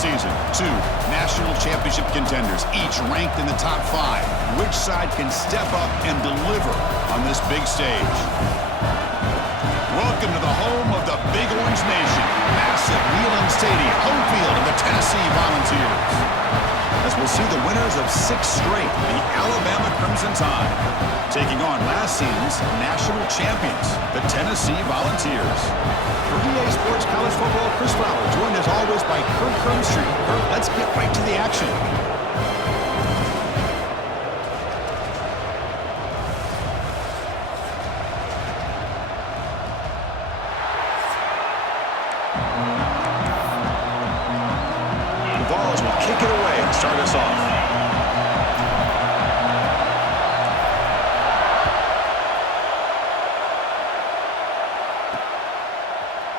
season. Two national championship contenders, each ranked in the top 5. Which side can step up and deliver on this big stage? Welcome to the home of the Big Orange Nation. Massive Neyland Stadium, home field of the Tennessee Volunteers. As we'll see the winners of 6 straight, the Alabama Crimson Tide, taking on last season's national champions, the Tennessee Volunteers. For EA Sports College Football, Chris Fowler, joined as always by Kirk Crumstreet. Kirk, let's get right to the action. Start us off.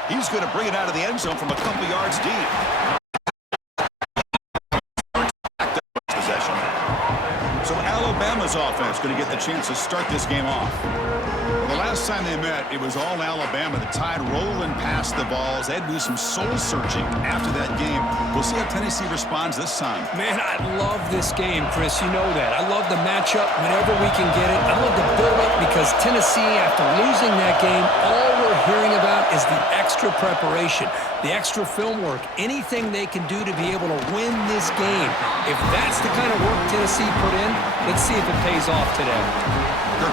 He's going to bring it out of the end zone from a couple yards deep. Possession. So Alabama's offense going to get the chance to start this game off. The last time they met, it was all Alabama. The Tide rolling past the balls. They had to do some soul-searching after that game. We'll see how Tennessee responds this time. Man, I love this game, Chris. You know that. I love the matchup whenever we can get it. I love the build-up because Tennessee, after losing that game, all we're hearing about is the extra preparation, the extra film work, anything they can do to be able to win this game. If that's the kind of work Tennessee put in, let's see if it pays off today.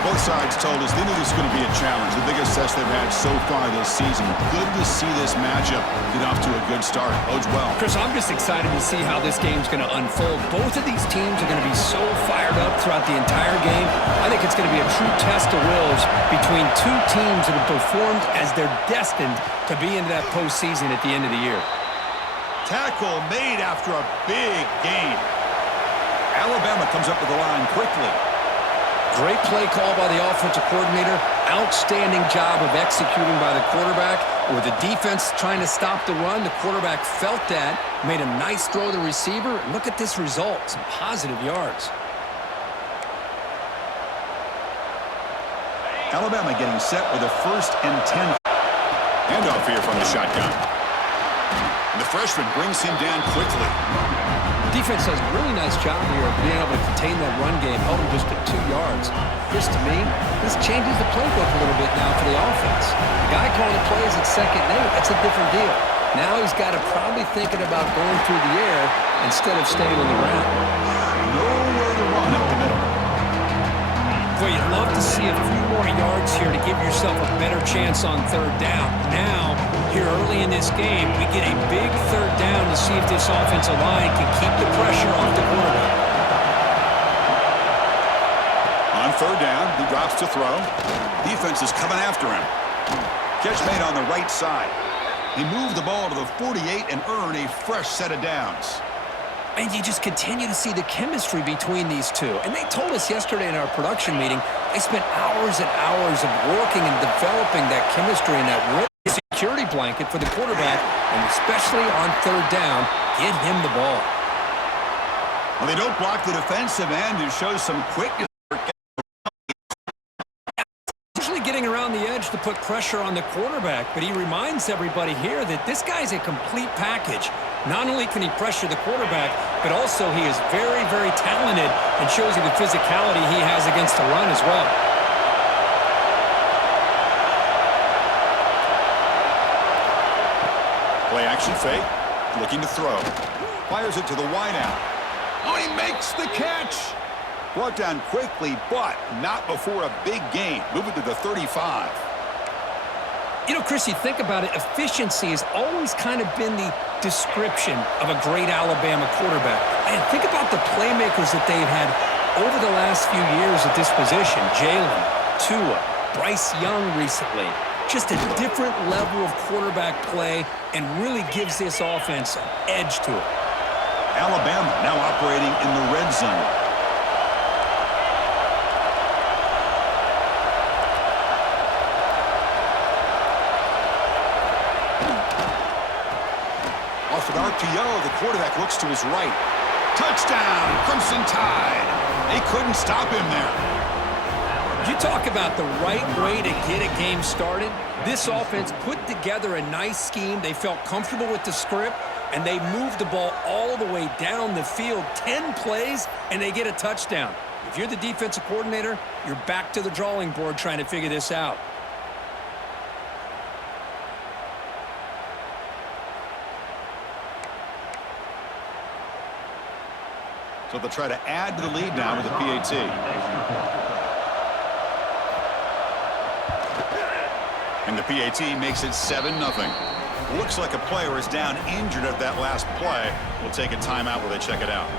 Both sides told us they knew this was going to be a challenge, the biggest test they've had so far this season. Good to see this matchup get off to a good start. Bodes well. Chris, I'm just excited to see how this game's going to unfold. Both of these teams are going to be so fired up throughout the entire game. I think it's going to be a true test of wills between two teams that have performed as they're destined to be into that postseason at the end of the year. Tackle made after a big gain. Alabama comes up to the line quickly. Great play call by the offensive coordinator. Outstanding job of executing by the quarterback. With the defense trying to stop the run, the quarterback felt that, made a nice throw to the receiver. Look at this result, some positive yards. Alabama getting set with a 1st and 10. Handoff here from the shotgun. And the freshman brings him down quickly. Defense does a really nice job here of being able to contain that run game, held him just at 2 yards. Chris, to me, this changes the playbook a little bit now for the offense. The guy calling the plays at 2nd and 8, that's a different deal. Now he's got to probably thinking about going through the air instead of staying on the ground. Nowhere to run up the middle. Boy, you'd love to see a few more yards here to give yourself a better chance on 3rd down. Now, here early in this game, we get a big 3rd down to see if this offensive line can keep the pressure off the quarterback. On 3rd down, he drops to throw. Defense is coming after him. Catch made on the right side. He moved the ball to the 48 and earned a fresh set of downs. And you just continue to see the chemistry between these two. And they told us yesterday in our production meeting, they spent hours and hours of working and developing that chemistry and that real security blanket for the quarterback, and especially on 3rd down, get him the ball. Well, they don't block the defensive end. It shows some quickness. Usually getting around the edge to put pressure on the quarterback, but he reminds everybody here that this guy's a complete package. Not only can he pressure the quarterback, but also he is very, very talented and shows you the physicality he has against the run as well. Play action fake, looking to throw. Fires it to the wideout. Oh, he makes the catch. Brought down quickly, but not before a big gain. Moving to the 35. You know, Chris, you think about it, efficiency has always kind of been the description of a great Alabama quarterback. And think about the playmakers that they've had over the last few years at this position. Jalen, Tua, Bryce Young recently. Just a different level of quarterback play and really gives this offense an edge to it. Alabama now operating in the red zone. Off an RPO, the quarterback looks to his right. Touchdown, Crimson Tide. They couldn't stop him there. You talk about the right way to get a game started. This offense put together a nice scheme. They felt comfortable with the script. and they move the ball all the way down the field, 10 plays, and they get a touchdown. If you're the defensive coordinator, you're back to the drawing board trying to figure this out. So they'll try to add to the lead now with the PAT. And the PAT makes it 7-0. Looks like a player is down injured at that last play. We'll take a timeout while they check it out.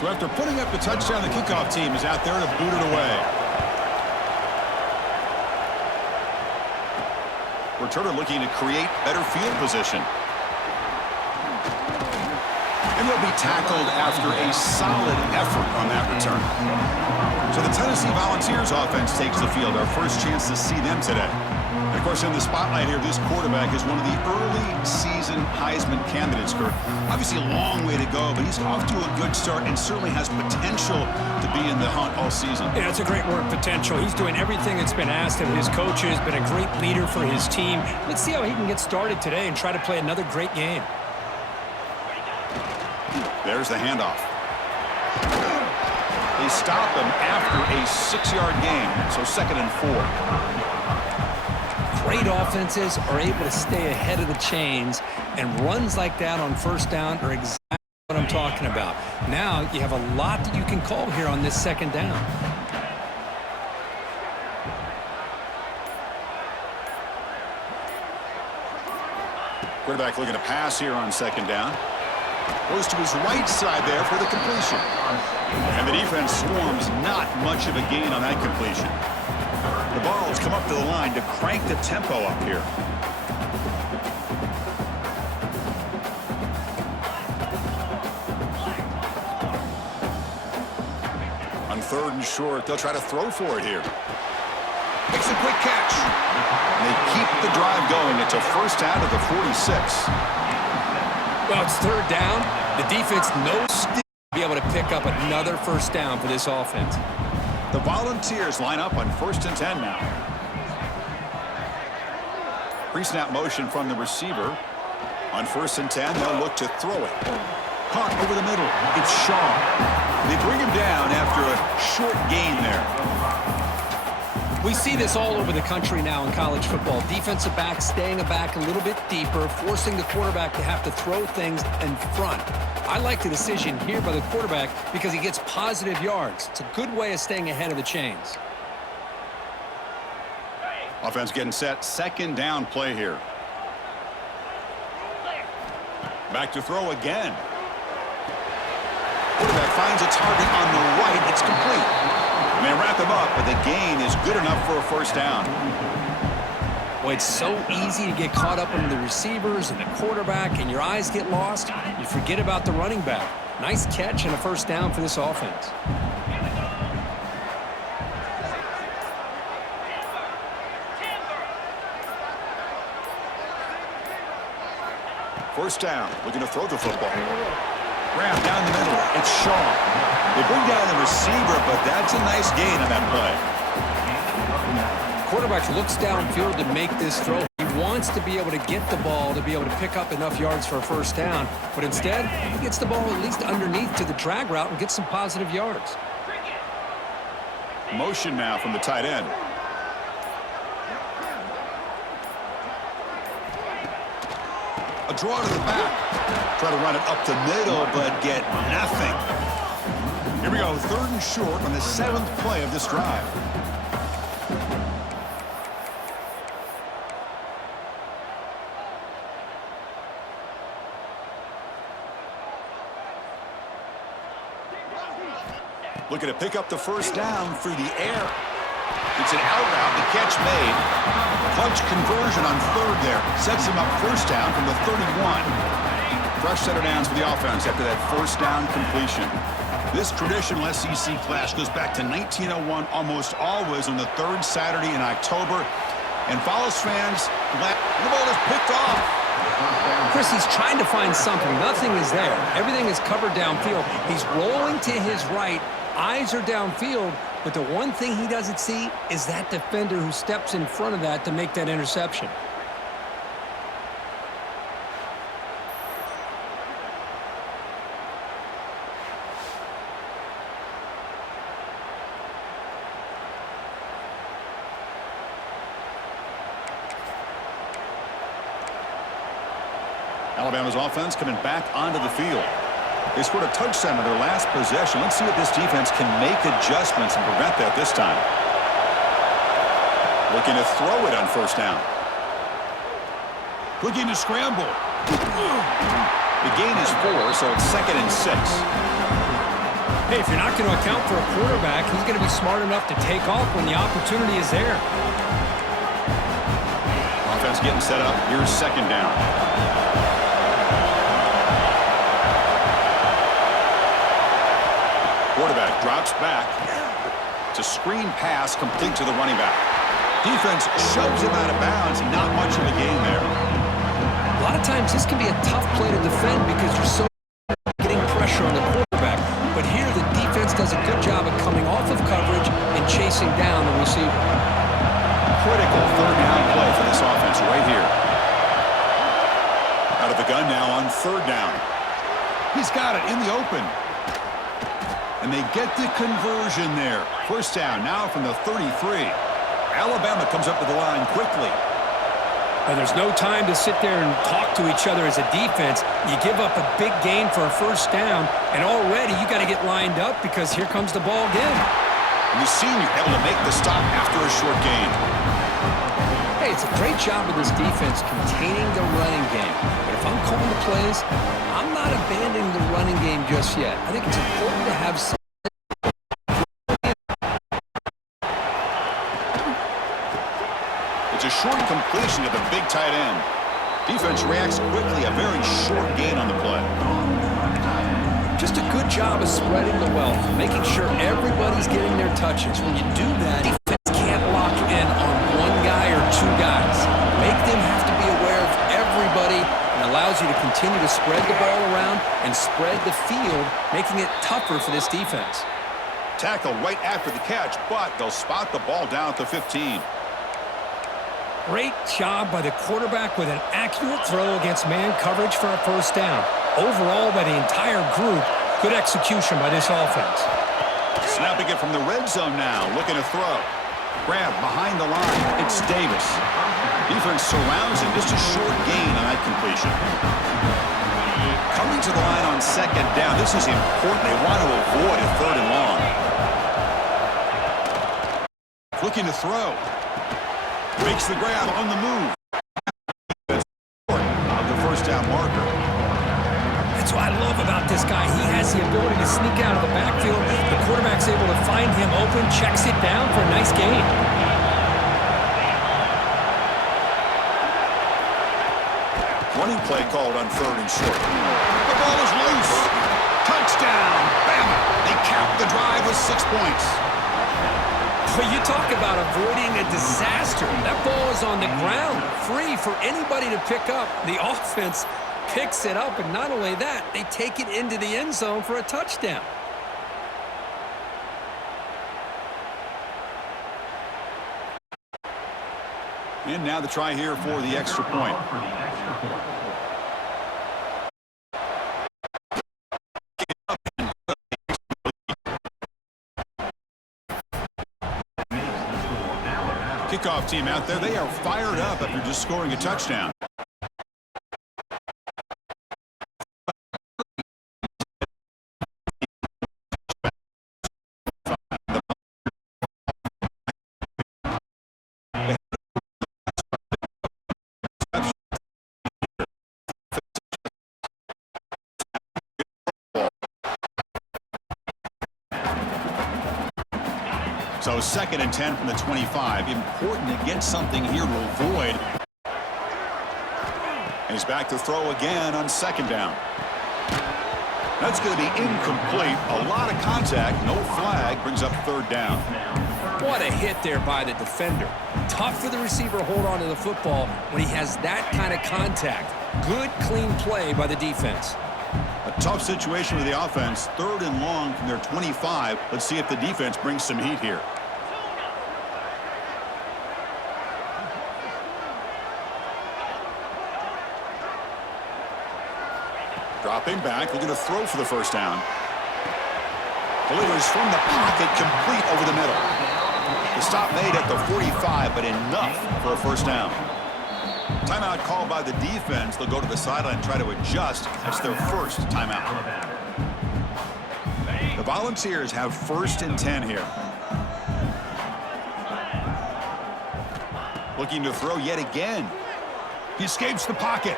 So after putting up the touchdown, the kickoff team is out there to boot it away. Returner looking to create better field position. And they'll be tackled after a solid effort on that return. So the Tennessee Volunteers offense takes the field. Our first chance to see them today. And of course, in the spotlight here, this quarterback is one of the early season Heisman candidates, Kurt. Obviously a long way to go, but he's off to a good start and certainly has potential to be in the hunt all season. Yeah, it's a great word, potential. He's doing everything that's been asked of his coaches, been a great leader for his team. Let's see how he can get started today and try to play another great game. There's the handoff. They stop him after a 6-yard gain, so 2nd and 4. Great offenses are able to stay ahead of the chains, and runs like that on first down are exactly what I'm talking about. Now you have a lot that you can call here on this 2nd down. Quarterback looking to pass here on 2nd down. Goes to his right side there for the completion. And the defense swarms not much of a gain on that completion. The ball's come up to the line to crank the tempo up here. On 3rd and short, they'll try to throw for it here. Makes a quick catch. And they keep the drive going. It's a first down at the 46. Well, it's 3rd down. The defense knows to be able to pick up another first down for this offense. The Volunteers line up on 1st and 10 now. Pre-snap motion from the receiver. On 1st and 10, they'll look to throw it. Caught over the middle. It's Shaw. They bring him down after a short gain there. We see this all over the country now in college football. Defensive backs staying back a little bit deeper, forcing the quarterback to have to throw things in front. I like the decision here by the quarterback because he gets positive yards. It's a good way of staying ahead of the chains. Offense getting set. 2nd down play here. Back to throw again. Quarterback finds a target on the right. It's complete. And they wrap him up, but the gain is good enough for a first down. Boy, it's so easy to get caught up in the receivers and the quarterback, and your eyes get lost. You forget about the running back. Nice catch and a first down for this offense. First down, looking to throw the football. Grab down the middle. It's Shaw. They bring down the receiver, but that's a nice gain on that play. Quarterback looks downfield to make this throw. He wants to be able to get the ball to be able to pick up enough yards for a first down, but instead, he gets the ball at least underneath to the drag route and gets some positive yards. Motion now from the tight end. A draw to the back. Try to run it up the middle, but get nothing. Here we go, 3rd and short on the 7th play of this drive. Looking to pick up the first down through the air. It's an out route, the catch made. Clutch conversion on 3rd there. Sets him up first down from the 31. Fresh set of downs for the offense after that first down completion. This traditional SEC clash goes back to 1901, almost always on the 3rd Saturday in October. And Follows fans, the ball is picked off. Chris, he's trying to find something. Nothing is there. Everything is covered downfield. He's rolling to his right. eyes are downfield, but the one thing he doesn't see is that defender who steps in front of that to make that interception. Alabama's offense coming back onto the field. They scored a touchdown in their last possession. Let's see if this defense can make adjustments and prevent that this time. Looking to throw it on first down. Looking to scramble. The gain is 4, so it's 2nd and 6. Hey, if you're not going to account for a quarterback, he's going to be smart enough to take off when the opportunity is there. Offense getting set up. Here's 2nd down. Quarterback drops back. It's a screen pass complete to the running back. Defense shoves him out of bounds. Not much of a gain there. A lot of times this can be a tough play to defend because you're so getting pressure on the quarterback. But here the defense does a good job of coming off of coverage and chasing down the receiver. Critical 3rd down play for this offense right here. Out of the gun now on 3rd down. He's got it in the open. And they get the conversion there. First down now from the 33. Alabama comes up to the line quickly. And there's no time to sit there and talk to each other as a defense. You give up a big gain for a first down, and already you got to get lined up because here comes the ball again. And the senior able to make the stop after a short gain. Hey, it's a great job of this defense containing the running game. But if I'm calling the plays, I'm not abandoning the running game just yet. I think it's important to have some. It's a short completion to the big tight end. Defense reacts quickly, a very short gain on the play. Just a good job of spreading the wealth, making sure everybody's getting their touches. When you do that, defense can't lock in on one guy or 2 guys. Make them have to be aware of everybody, and allows you to continue to spread the ball around and spread the field, making it tougher for this defense. Tackle right after the catch, but they'll spot the ball down at the 15. Great job by the quarterback with an accurate throw against man coverage for a first down. Overall, by the entire group, good execution by this offense. Snapping it from the red zone now, looking to throw. Grab behind the line. It's Davis. Defense surrounds him. Just a short gain on that completion. Coming to the line on 2nd down. This is important. They want to avoid a 3rd and long. Looking to throw. Makes the grab on the move. Of the first down marker. That's what I love about this guy. He has the ability to sneak out of the backfield. The quarterback's able to find him open, checks it down for a nice gain. Running play called on 3rd and short. The ball is loose. Touchdown, Bama. They cap the drive with 6 points. But you talk about avoiding a disaster. That ball is on the ground, free for anybody to pick up. The offense picks it up, and not only that, they take it into the end zone for a touchdown. And now the try here for the extra point. Kickoff team out there, they are fired up after just scoring a touchdown. So 2nd and 10 from the 25. Important to get something here to avoid. And he's back to throw again on 2nd down. That's going to be incomplete. A lot of contact. No flag. Brings up 3rd down. What a hit there by the defender. Tough for the receiver to hold on to the football when he has that kind of contact. Good, clean play by the defense. A Tough situation with the offense. 3rd and long from their 25. Let's see if the defense brings some heat here. Dropping back, looking to throw for the first down. Delivers from the pocket, complete over the middle. The stop made at the 45, but enough for a first down. Timeout called by the defense. They'll go to the sideline and try to adjust. That's their first timeout. The Volunteers have 1st and 10 here. Looking to throw yet again. He escapes the pocket.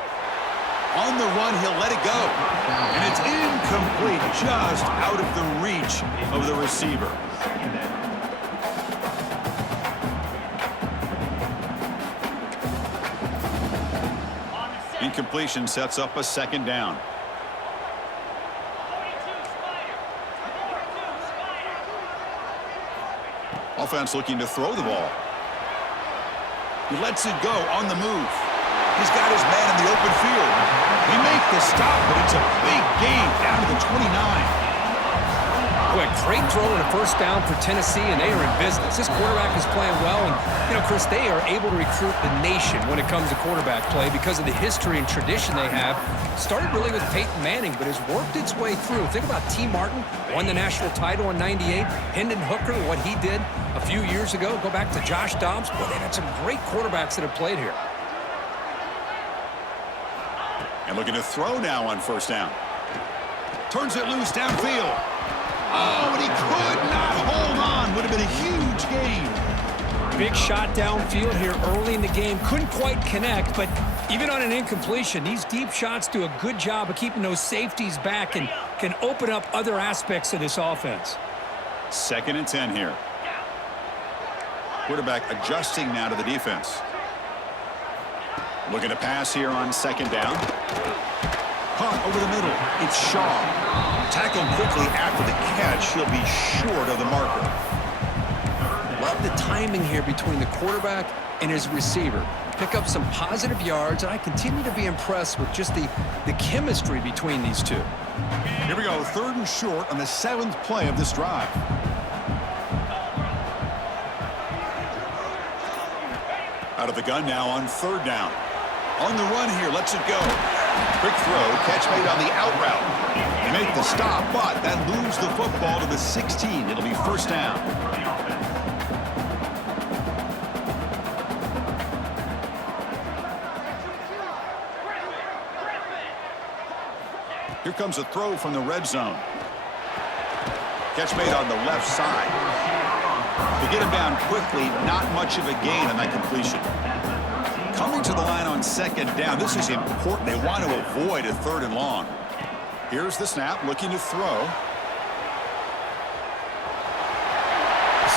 On the run, he'll let it go. And it's incomplete, just out of the reach of the receiver. Incompletion sets up a 2nd down. Offense looking to throw the ball. He lets it go on the move. He's got his man in the open field. They make the stop, but it's a big gain down to the 29. Boy, great throw and a first down for Tennessee, and they are in business. This quarterback is playing well, and, Chris, they are able to recruit the nation when it comes to quarterback play because of the history and tradition they have. Started really with Peyton Manning, but has worked its way through. Think about T. Martin, won the national title in '98. Hendon Hooker, what he did a few years ago. Go back to Josh Dobbs. Boy, they've had some great quarterbacks that have played here. And looking to throw now on first down. Turns it loose downfield. Oh, and he could not hold on. Would have been a huge gain. Big shot downfield here early in the game. Couldn't quite connect, but even on an incompletion, these deep shots do a good job of keeping those safeties back and can open up other aspects of this offense. 2nd and 10 here. Quarterback adjusting now to the defense. Looking to pass here on 2nd down. Caught over the middle. It's Shaw. Tackled quickly after the catch. He'll be short of the marker. Love the timing here between the quarterback and his receiver. Pick up some positive yards, and I continue to be impressed with just the chemistry between these two. Here we go. 3rd and short on the 7th play of this drive. Out of the gun now on 3rd down. On the run here, lets it go. Quick throw, catch made on the out route. They make the stop, but that moves the football to the 16. It'll be first down. Here comes a throw from the red zone. Catch made on the left side. To get him down quickly, not much of a gain on that completion. Coming to the line on 2nd down. This is important. They want to avoid a 3rd and long. Here's the snap, looking to throw.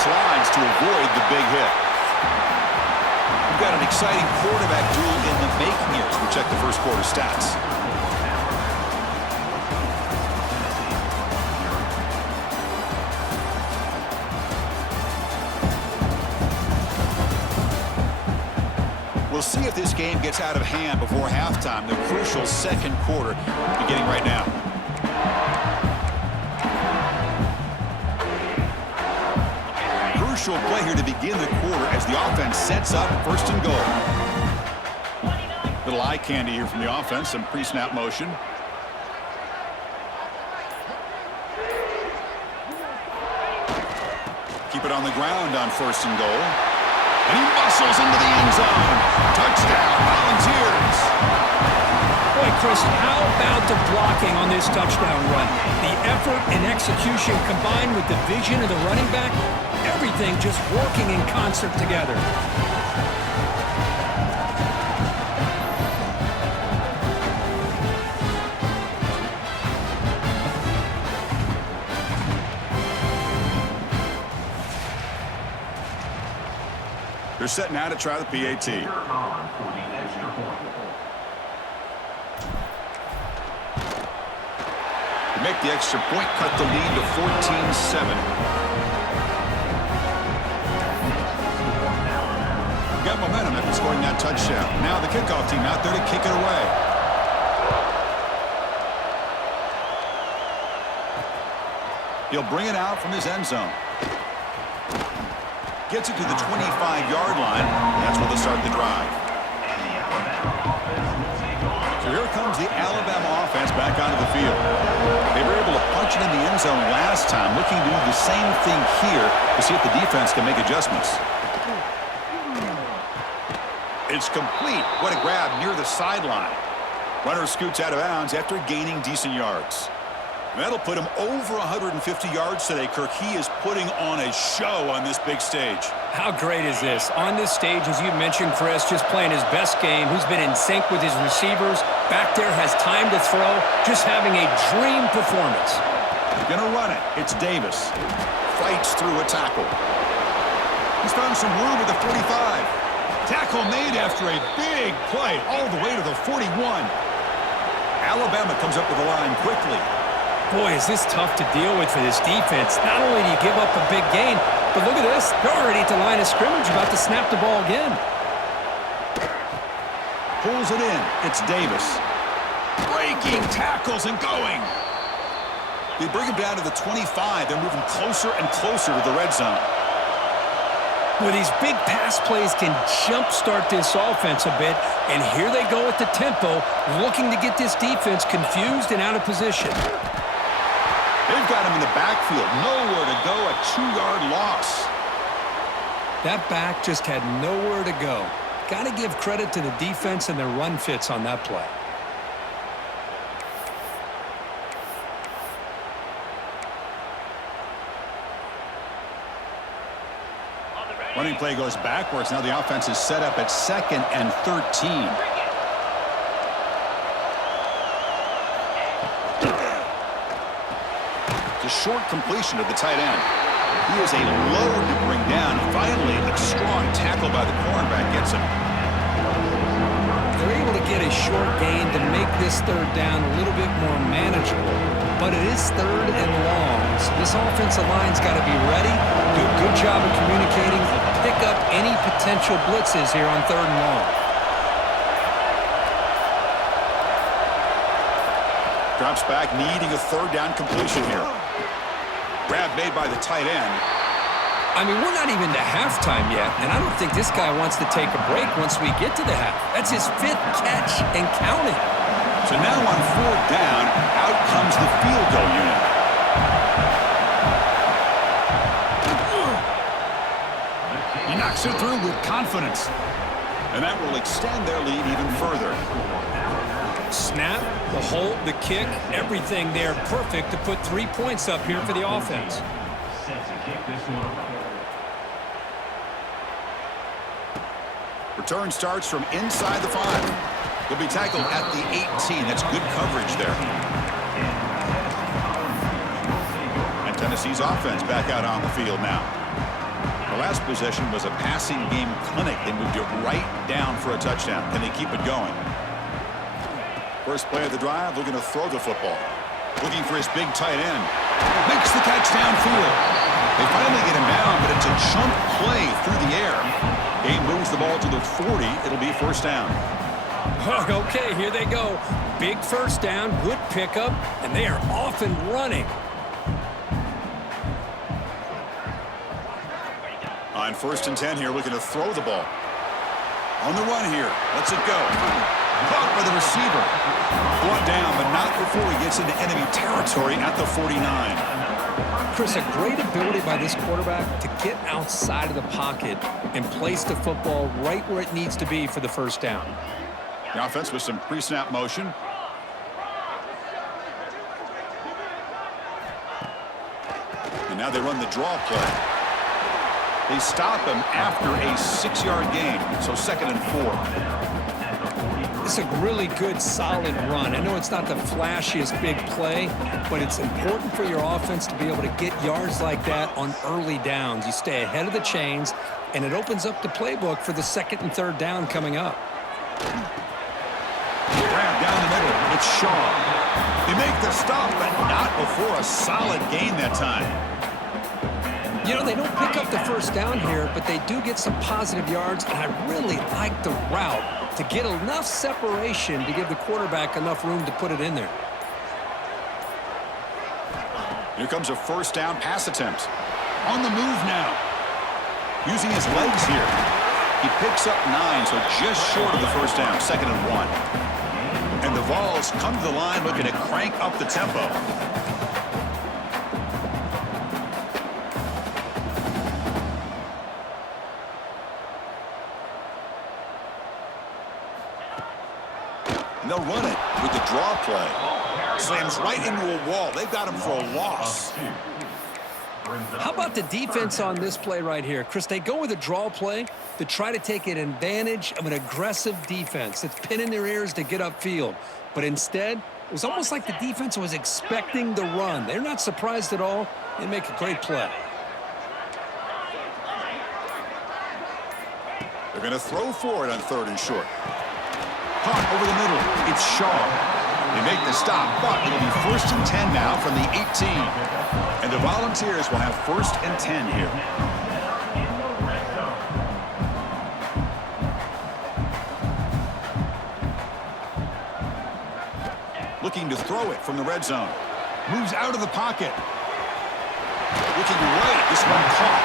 Slides to avoid the big hit. We've got an exciting quarterback duel in the making here as we check the first quarter stats. We'll see if this game gets out of hand before halftime. The crucial 2nd quarter beginning right now. Crucial play here to begin the quarter as the offense sets up 1st and goal. Little eye candy here from the offense, some pre-snap motion. Keep it on the ground on 1st and goal. And he muscles into the end zone. Touchdown, Volunteers. Boy, Chris, how about the blocking on this touchdown run? The effort and execution combined with the vision of the running back, everything just working in concert together. They're set now to try the PAT. To make the extra point, cut the lead to 14-7. Got momentum after scoring that touchdown. Now the kickoff team out there to kick it away. He'll bring it out from his end zone. Gets it to the 25-yard line. That's where they'll start the drive. So here comes the Alabama offense back onto the field. They were able to punch it in the end zone last time, looking to do the same thing here to see if the defense can make adjustments. It's complete. What a grab near the sideline. Runner scoots out of bounds after gaining decent yards. That'll put him over 150 yards today, Kirk. He is putting on a show on this big stage. How great is this? On this stage, as you mentioned, Chris, just playing his best game. He's been in sync with his receivers. Back there, has time to throw. Just having a dream performance. Gonna run it. It's Davis. Fights through a tackle. He's found some room at the 45. Tackle made after a big play all the way to the 41. Alabama comes up to the line quickly. Boy, is this tough to deal with for this defense. Not only do you give up a big gain, but look at this. They're already at the line of scrimmage, about to snap the ball again. Pulls it in. It's Davis. Breaking tackles and going. They bring him down to the 25. They're moving closer and closer to the red zone. Well, these big pass plays can jumpstart this offense a bit, and here they go at the tempo, looking to get this defense confused and out of position. They've got him in the backfield. Nowhere to go. A 2-yard loss. That back just had nowhere to go. Got to give credit to the defense and their run fits on that play. Running play goes backwards. Now the offense is set up at 2nd and 13. A short completion to the tight end. He is a load to bring down. Finally, a strong tackle by the cornerback gets him. They're able to get a short gain to make this third down a little bit more manageable. But it is 3rd and long, so this offensive line's got to be ready, do a good job of communicating, and pick up any potential blitzes here on 3rd and long. Drops back, needing a 3rd down completion here. Grab made by the tight end. I mean, we're not even to halftime yet, and I don't think this guy wants to take a break once we get to the half. That's his 5th catch and counting. So now on 4th down, out comes the field goal unit. He knocks it through with confidence. And that will extend their lead even further. Snap, the hold, the kick, everything there perfect to put 3 points up here for the offense. Return starts from inside the 5. He'll be tackled at the 18. That's good coverage there. And Tennessee's offense back out on the field now. The last possession was a passing game clinic. They moved it right down for a touchdown. Can they keep it going? First play of the drive, looking to throw the football. Looking for his big tight end. Makes the catch downfield. They finally get him down, but it's a chunk play through the air. Game moves the ball to the 40. It'll be 1st down. Okay, here they go. Big 1st down, good pickup, and they are off and running. On 1st and 10 here, looking to throw the ball. On the run here. Lets it go. Caught by the receiver. Brought down, but not before he gets into enemy territory at the 49. Chris, a great ability by this quarterback to get outside of the pocket and place the football right where it needs to be for the 1st down. The offense with some pre-snap motion. And now they run the draw play. They stop him after a 6-yard gain, so 2nd and 4. It's a really good, solid run. I know it's not the flashiest big play, but it's important for your offense to be able to get yards like that on early downs. You stay ahead of the chains, and it opens up the playbook for the 2nd and 3rd down coming up. Grab down the middle. It's Shaw. They make the stop, but not before a solid gain that time. You know, they don't pick up the 1st down here, but they do get some positive yards, and I really like the route to get enough separation to give the quarterback enough room to put it in there. Here comes a first down pass attempt. On the move now. Using his legs here. He picks up 9, so just short of the first down, 2nd and 1. And the Vols come to the line looking to crank up the tempo. And they'll run it with the draw play. Slams right into a wall. They've got him for a loss. How about the defense on this play right here? Chris, they go with a draw play to try to take an advantage of an aggressive defense that's pinning their ears to get upfield. But instead, it was almost like the defense was expecting the run. They're not surprised at all. They make a great play. They're going to throw for it on 3rd and short. Caught over the middle. It's Shaw. They make the stop, but it'll be 1st and 10 now from the 18. And the Volunteers will have 1st and 10 here. Looking to throw it from the red zone. Moves out of the pocket. Looking right. This one caught.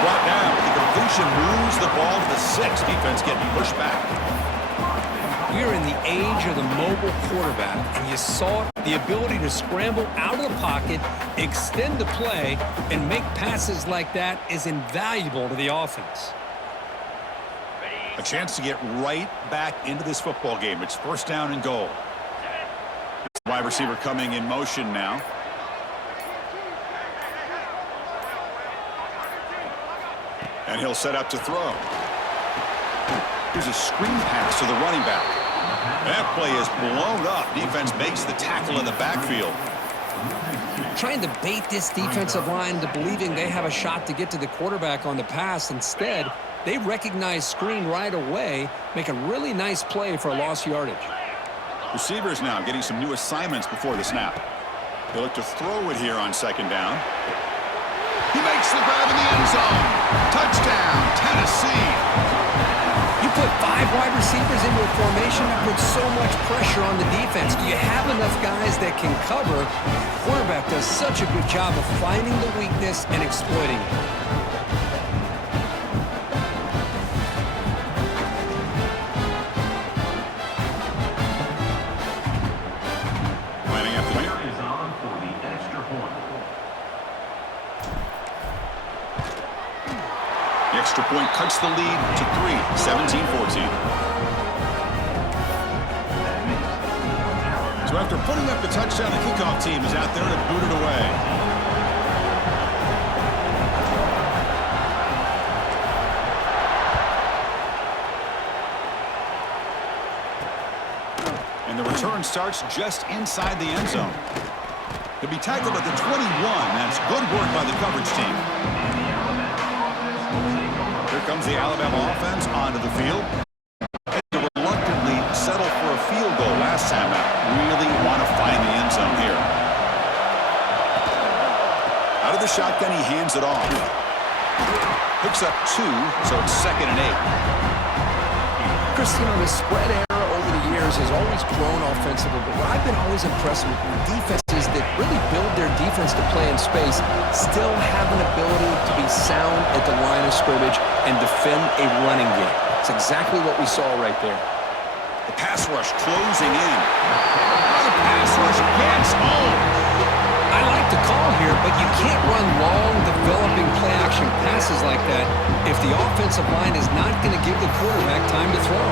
Brought down. The completion moves the ball to the 6. Defense getting pushed back. We're in the age of the mobile quarterback, and you saw the ability to scramble out of the pocket, extend the play, and make passes like that is invaluable to the offense. A chance to get right back into this football game. It's 1st down and goal. Wide receiver coming in motion now. And he'll set up to throw. Here's a screen pass to the running back. That play is blown up. Defense makes the tackle in the backfield. Trying to bait this defensive line into believing they have a shot to get to the quarterback on the pass. Instead, they recognize screen right away, make a really nice play for a lost yardage. Receivers now getting some new assignments before the snap. They look to throw it here on 2nd down. He makes the grab in the end zone. Touchdown, Tennessee. You put 5 wide receivers into a formation that puts so much pressure on the defense. Do you have enough guys that can cover? The quarterback does such a good job of finding the weakness and exploiting it. Planning after the is on for the extra point. The extra point cuts the lead to 3, 17-14. So after putting up the touchdown, the kickoff team is out there to boot it away. And the return starts just inside the end zone. He'll be tackled at the 21. That's good work by the coverage team. Here comes the Alabama offense onto the field. They reluctantly settled for a field goal last time out. Really want to find the end zone here. Out of the shotgun, he hands it off. Picks up 2, so it's 2nd and 8. Chris, you know, the spread era over the years has always grown offensively, but what I've been always impressed with defenses that really build their defense to play in space still have an ability to be sound at the line of scrimmage and defend a running game. It's exactly what we saw right there. The pass rush closing in. The pass rush gets home. I like the call here, but you can't run long, developing play-action passes like that if the offensive line is not going to give the quarterback time to throw.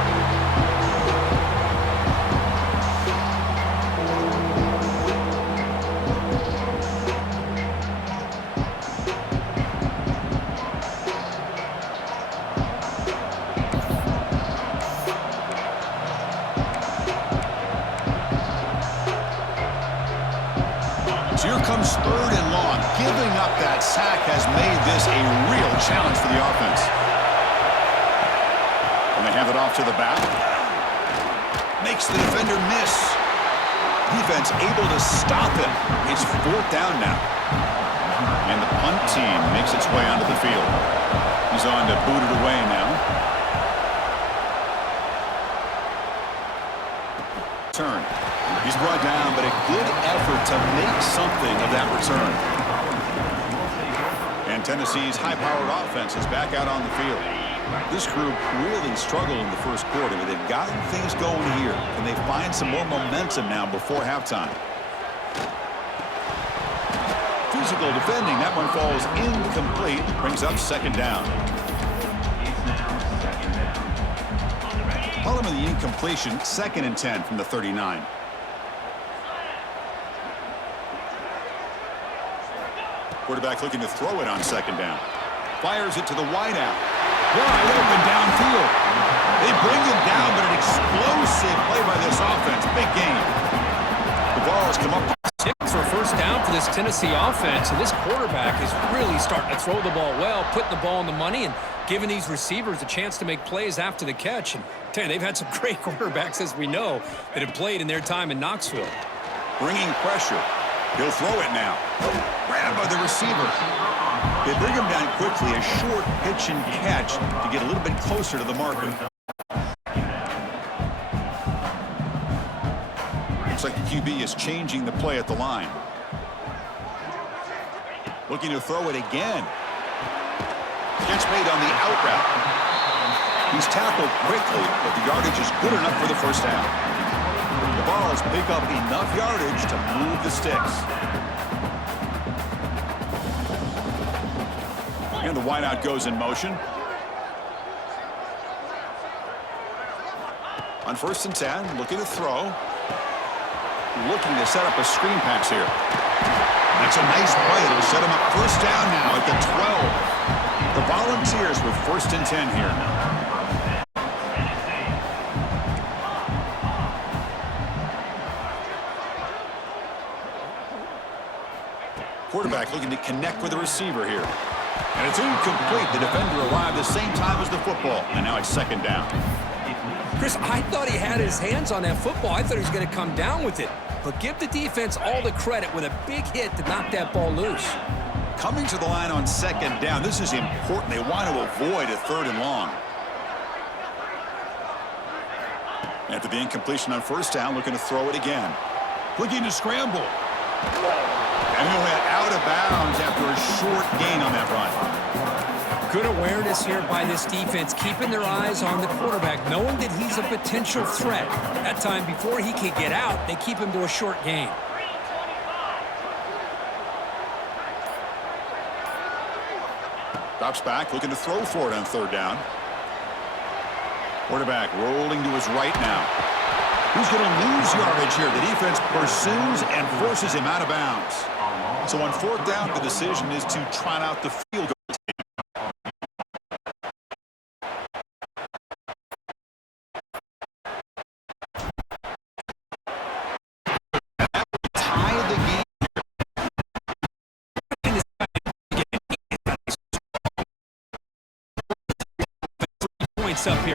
So here comes 3rd and long. Giving up that sack has made this a real challenge for the offense. And they hand it off to the back. Makes the defender miss. Defense able to stop it. It's 4th down now. And the punt team makes its way onto the field. He's on to boot it away now. Turn. He's brought down, but a good effort to make something of that return. And Tennessee's high-powered offense is back out on the field. This group really struggled in the first quarter, but they've gotten things going here. Can they find some more momentum now before halftime? Physical defending. That one falls incomplete. Brings up second down. Problem of the incompletion, 2nd and 10 from the 39. Quarterback looking to throw it on 2nd down. Fires it to the wideout. Wide open downfield. They bring him down, but an explosive play by this offense. Big game. The ball has come up. 6 for first down for this Tennessee offense, and this quarterback is really starting to throw the ball well, putting the ball on the money, and giving these receivers a chance to make plays after the catch. And tell you, they've had some great quarterbacks, as we know, that have played in their time in Knoxville. Bringing pressure. He'll throw it now. Grabbed by the receiver. They bring him down quickly. A short pitch and catch to get a little bit closer to the marker. Looks like the QB is changing the play at the line. Looking to throw it again. Gets made on the out route. He's tackled quickly, but the yardage is good enough for the first down. The Balls pick up enough yardage to move the sticks. And the wideout goes in motion. On 1st and 10, looking to throw. Looking to set up a screen pass here. That's a nice play. It'll set him up first down now at the 12. The Volunteers with 1st and 10 here. Quarterback looking to connect with the receiver here. And it's incomplete. The defender arrived the same time as the football. And now it's 2nd down. Chris, I thought he had his hands on that football. I thought he was going to come down with it. But give the defense all the credit with a big hit to knock that ball loose. Coming to the line on 2nd down. This is important. They want to avoid a 3rd and long. After the incompletion on 1st down, looking to throw it again. Looking to scramble. And he went out of bounds after a short gain on that run. Good awareness here by this defense, keeping their eyes on the quarterback, knowing that he's a potential threat. That time, before he can get out, they keep him to a short gain. Drops back, looking to throw for it on 3rd down. Quarterback rolling to his right now. Who's going to lose yardage here? The defense pursues and forces him out of bounds. So on 4th down, the decision is to trot out the field goal. Tie the game. Points up here.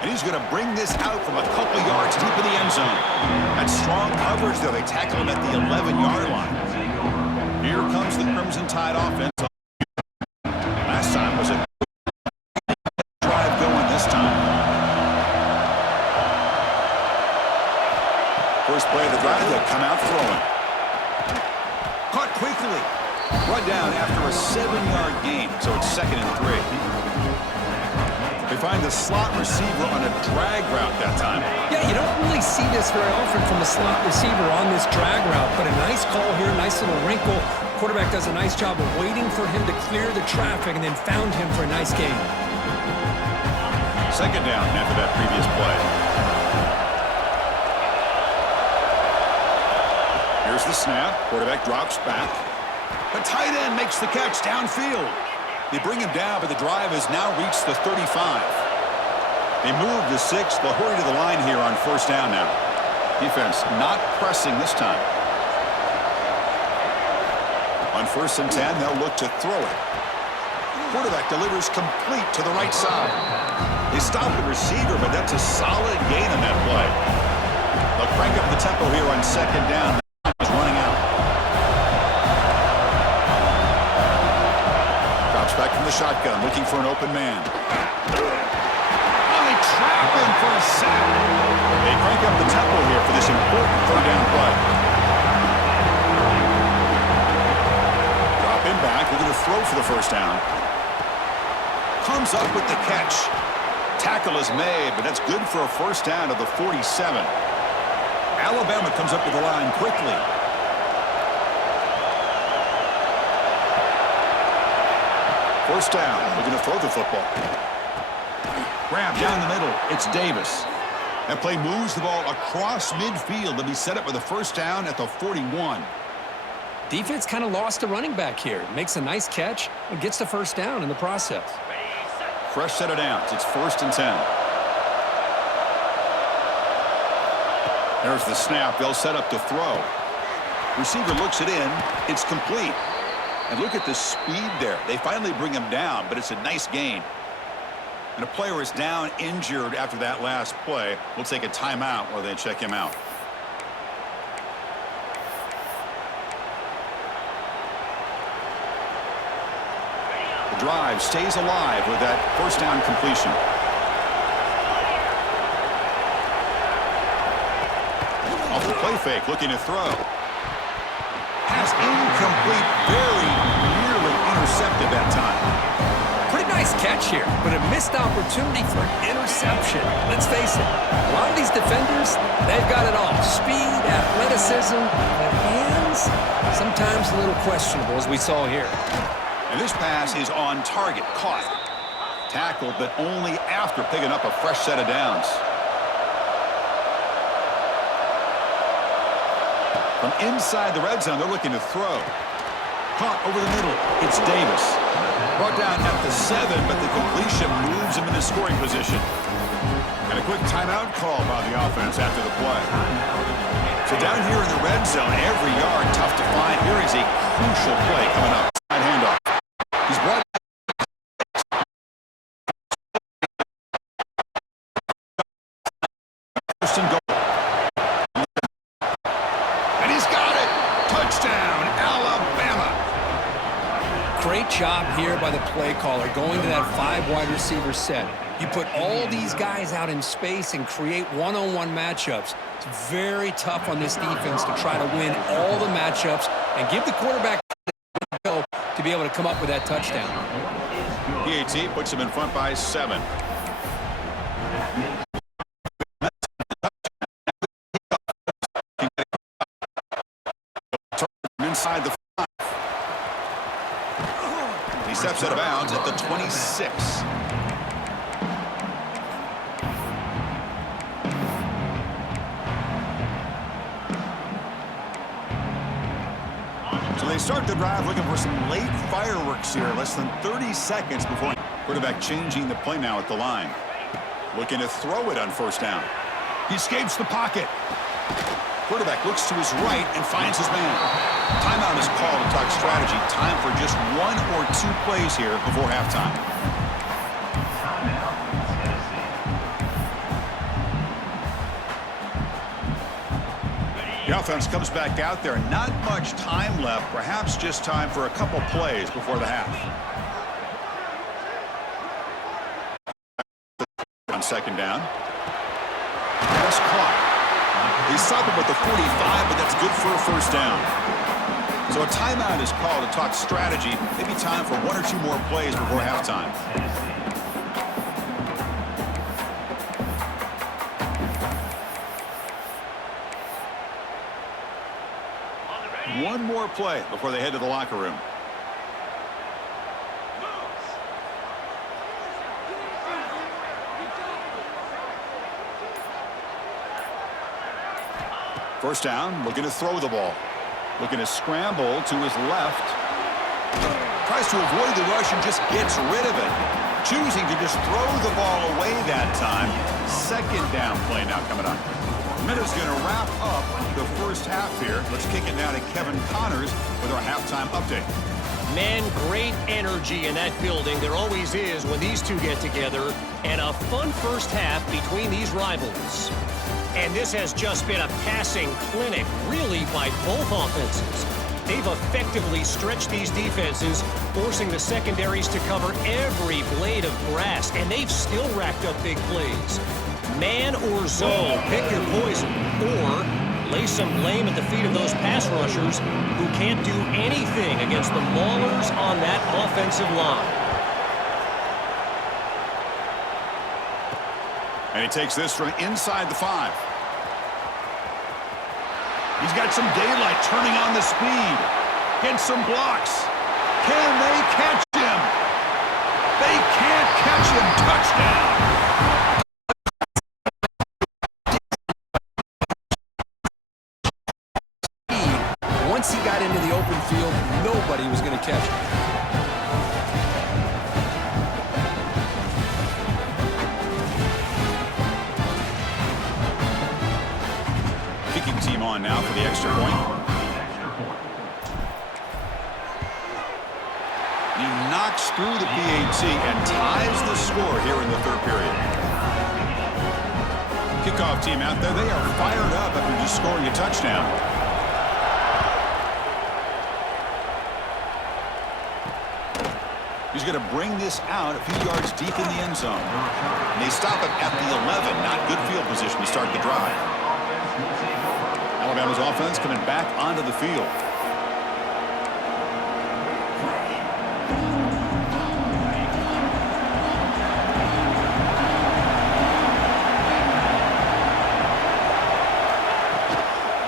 And he's going to bring this out from a couple yards deep in the end zone. That's strong coverage, though. They tackle him at the 11-yard line. Here comes the Crimson Tide offense. Last time was a drive going this time. First play of the drive, they'll come out throwing. Caught quickly. Run down after a 7-yard gain, so it's 2nd and 3. They find the slot receiver on a drag route that time. Yeah, you don't really see this very often from a slot receiver on this drag route, but a nice call here, nice little wrinkle. Quarterback does a nice job of waiting for him to clear the traffic and then found him for a nice gain. 2nd down after that previous play. Here's the snap. Quarterback drops back. The tight end makes the catch downfield. They bring him down, but the drive has now reached the 35. They move the 6. They'll hurry to the line here on 1st down now. Defense not pressing this time. On 1st and 10, they'll look to throw it. Quarterback delivers complete to the right side. They stop the receiver, but that's a solid gain on that play. They'll crank up the tempo here on 2nd down. He's running out. for an open man. Oh, they trap him for a sack. They crank up the tempo here for this important third down play. Drop him back. We're going to throw for the first down. Comes up with the catch. Tackle is made, but that's good for a first down to the 47. Alabama comes up to the line quickly. First down. We're going to throw the football. Grab down the middle. It's Davis. That play moves the ball across midfield to be set up with a first down at the 41. Defense kind of lost a running back here. Makes a nice catch and gets the first down in the process. Fresh set of downs. It's 1st and 10. There's the snap. They'll set up to throw. Receiver looks it in. It's complete. And look at the speed there. They finally bring him down, but it's a nice gain. And a player is down injured after that last play. We'll take a timeout while they check him out. The drive stays alive with that first down completion. Off the play fake, looking to throw. Pass incomplete, very nearly intercepted that time. Pretty nice catch here, but a missed opportunity for an interception. Let's face it, a lot of these defenders, they've got it all. Speed, athleticism, but hands, sometimes a little questionable, as we saw here. And this pass is on target, caught. Tackled, but only after picking up a fresh set of downs. From inside the red zone, they're looking to throw. Caught over the middle. It's Davis. Brought down at the 7, but the completion moves him into scoring position. And a quick timeout call by the offense after the play. So down here in the red zone, every yard tough to find. Here is a crucial play coming up. Side handoff. He's brought first and goal. And he's got it. Touchdown, Alabama. Great job here by the play caller, going to that 5 wide receiver set. You put all these guys out in space and create one-on-one matchups. It's very tough on this defense to try to win all the matchups and give the quarterback to be able to come up with that touchdown. PAT puts him in front by 7. Inside the 5. He steps out of bounds at the 26. So they start the drive looking for some late fireworks here. Less than 30 seconds before quarterback changing the play now at the line. Looking to throw it on first down. He escapes the pocket. Quarterback looks to his right and finds his man. Timeout is called to talk strategy. Time for just 1 or 2 plays here before halftime. The offense comes back out there. Not much time left. Perhaps just time for a couple plays before the half. On second down. Pass caught. He stopped him with the 45, but that's good for a first down. So a timeout is called to talk strategy. Maybe time for 1 or 2 more plays before halftime. One more play before they head to the locker room. First down, looking to throw the ball. Looking to scramble to his left. Tries to avoid the rush and just gets rid of it. Choosing to just throw the ball away that time. Second down play now coming up. Minute's going to wrap up the first half here. Let's kick it now to Kevin Connors with our halftime update. Man, great energy in that building. There always is when these two get together. And a fun first half between these rivals. And this has just been a passing clinic, really, by both offenses. They've effectively stretched these defenses, forcing the secondaries to cover every blade of grass, and they've still racked up big plays. Man or zone, pick your poison, or lay some blame at the feet of those pass rushers who can't do anything against the maulers on that offensive line. And he takes this from inside the 5. He's got some daylight turning on the speed. Gets some blocks. Can they catch him? They can't catch him. Touchdown. Once he got into the open field, nobody was going to catch him. Kicking team on now for the extra point. He knocks through the PAT and ties the score here in the third period. Kickoff team out there, they are fired up after just scoring a touchdown. He's going to bring this out a few yards deep in the end zone. And they stop him at the 11. Not good field position to start the drive. Alabama's offense coming back onto the field.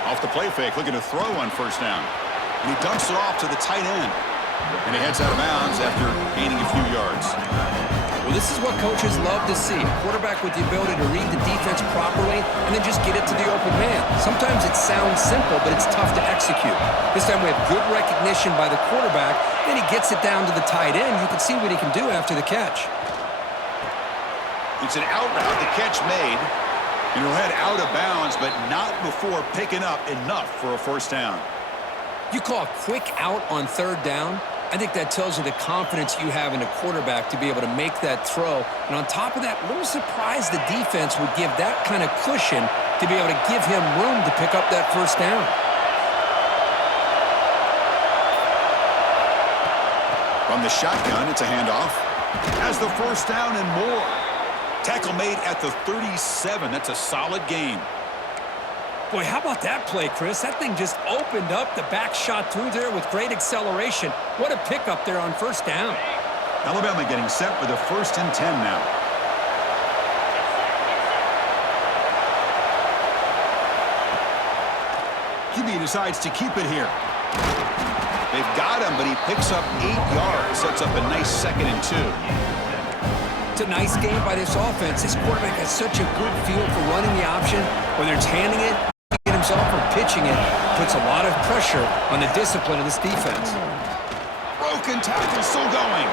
Off the play fake, looking to throw on first down. And he dumps it off to the tight end. And he heads out of bounds after gaining a few yards. Well, this is what coaches love to see. A quarterback with the ability to read the defense properly and then just get it to the open man. Sometimes it sounds simple, but it's tough to execute. This time we have good recognition by the quarterback. Then he gets it down to the tight end. You can see what he can do after the catch. It's an out route, the catch made. And he'll head out of bounds, but not before picking up enough for a first down. You call a quick out on third down. I think that tells you the confidence you have in a quarterback to be able to make that throw. And on top of that, a little surprised the defense would give that kind of cushion to be able to give him room to pick up that first down. From the shotgun, it's a handoff. Has the first down and more. Tackle made at the 37. That's a solid gain. Boy, how about that play, Chris? That thing just opened up. The back shot through there with great acceleration. What a pickup there on first down. Alabama getting set for the 1st and 10 now. QB decides to keep it here. They've got him, but he picks up 8 yards. Sets up a nice 2nd and 2. It's a nice game by this offense. This quarterback has such a good feel for running the option, whether it's handing it himself or pitching it. Puts a lot of pressure on the discipline of this defense. Broken tackle, still going.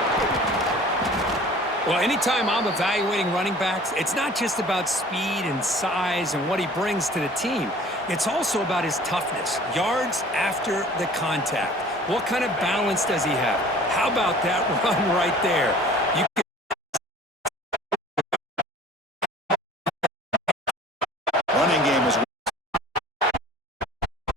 Well, anytime I'm evaluating running backs, it's not just about speed and size and what he brings to the team. It's also about his toughness. Yards after the contact. What kind of balance does he have? How about that run right there? You can running game is.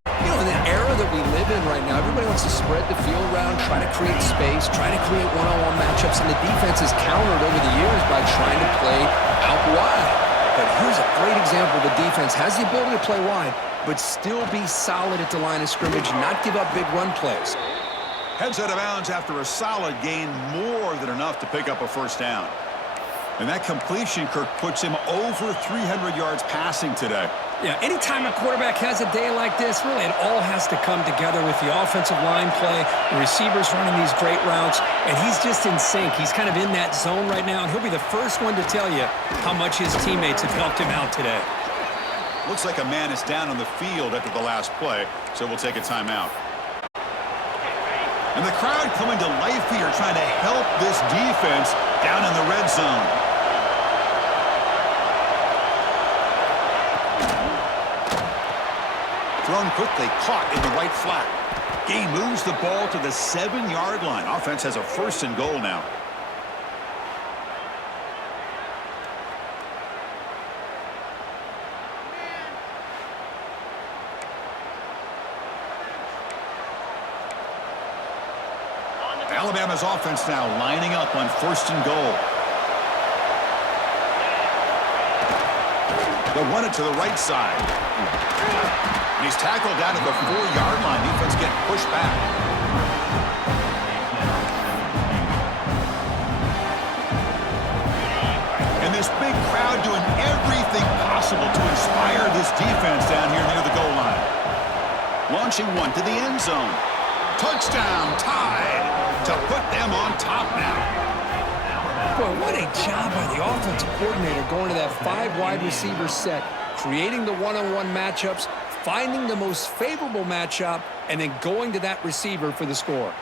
You know, in the era that we live in right now, everybody wants to spread the field around, try to create space, try to create one-on-one matchups, and the defense has countered over the years by trying to play out wide. But here's a great example. The defense has the ability to play wide, but still be solid at the line of scrimmage, not give up big run plays. Heads out of bounds after a solid gain, more than enough to pick up a first down. And that completion, Kirk, puts him over 300 yards passing today. Yeah, anytime a quarterback has a day like this, really it all has to come together with the offensive line play, the receivers running these great routes, and he's just in sync. He's kind of in that zone right now, and he'll be the first one to tell you how much his teammates have helped him out today. Looks like a man is down on the field after the last play, so we'll take a timeout. And the crowd coming to life here, trying to help this defense down in the red zone. Thrown quickly, caught in the right flat. Gain moves the ball to the 7-yard line. Offense has a 1st and goal now. Alabama's offense now lining up on 1st and goal. They'll run it to the right side. And he's tackled down at the 4-yard line. Defense getting pushed back. And this big crowd doing everything possible to inspire this defense down here near the goal line. Launching one to the end zone. Touchdown, tied to put them on top now. Boy, what a job by the offensive coordinator going to that 5 wide receiver set, creating the one-on-one matchups, finding the most favorable matchup, and then going to that receiver for the score.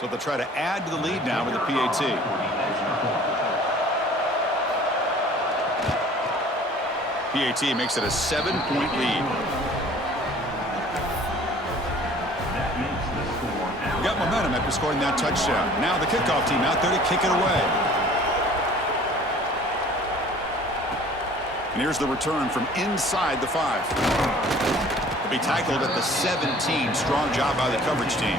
So they'll try to add to the lead now with the PAT. PAT makes it a 7-point lead. We got momentum after scoring that touchdown. Now the kickoff team out there to kick it away. And here's the return from inside the 5. They'll be tackled at the 17. Strong job by the coverage team.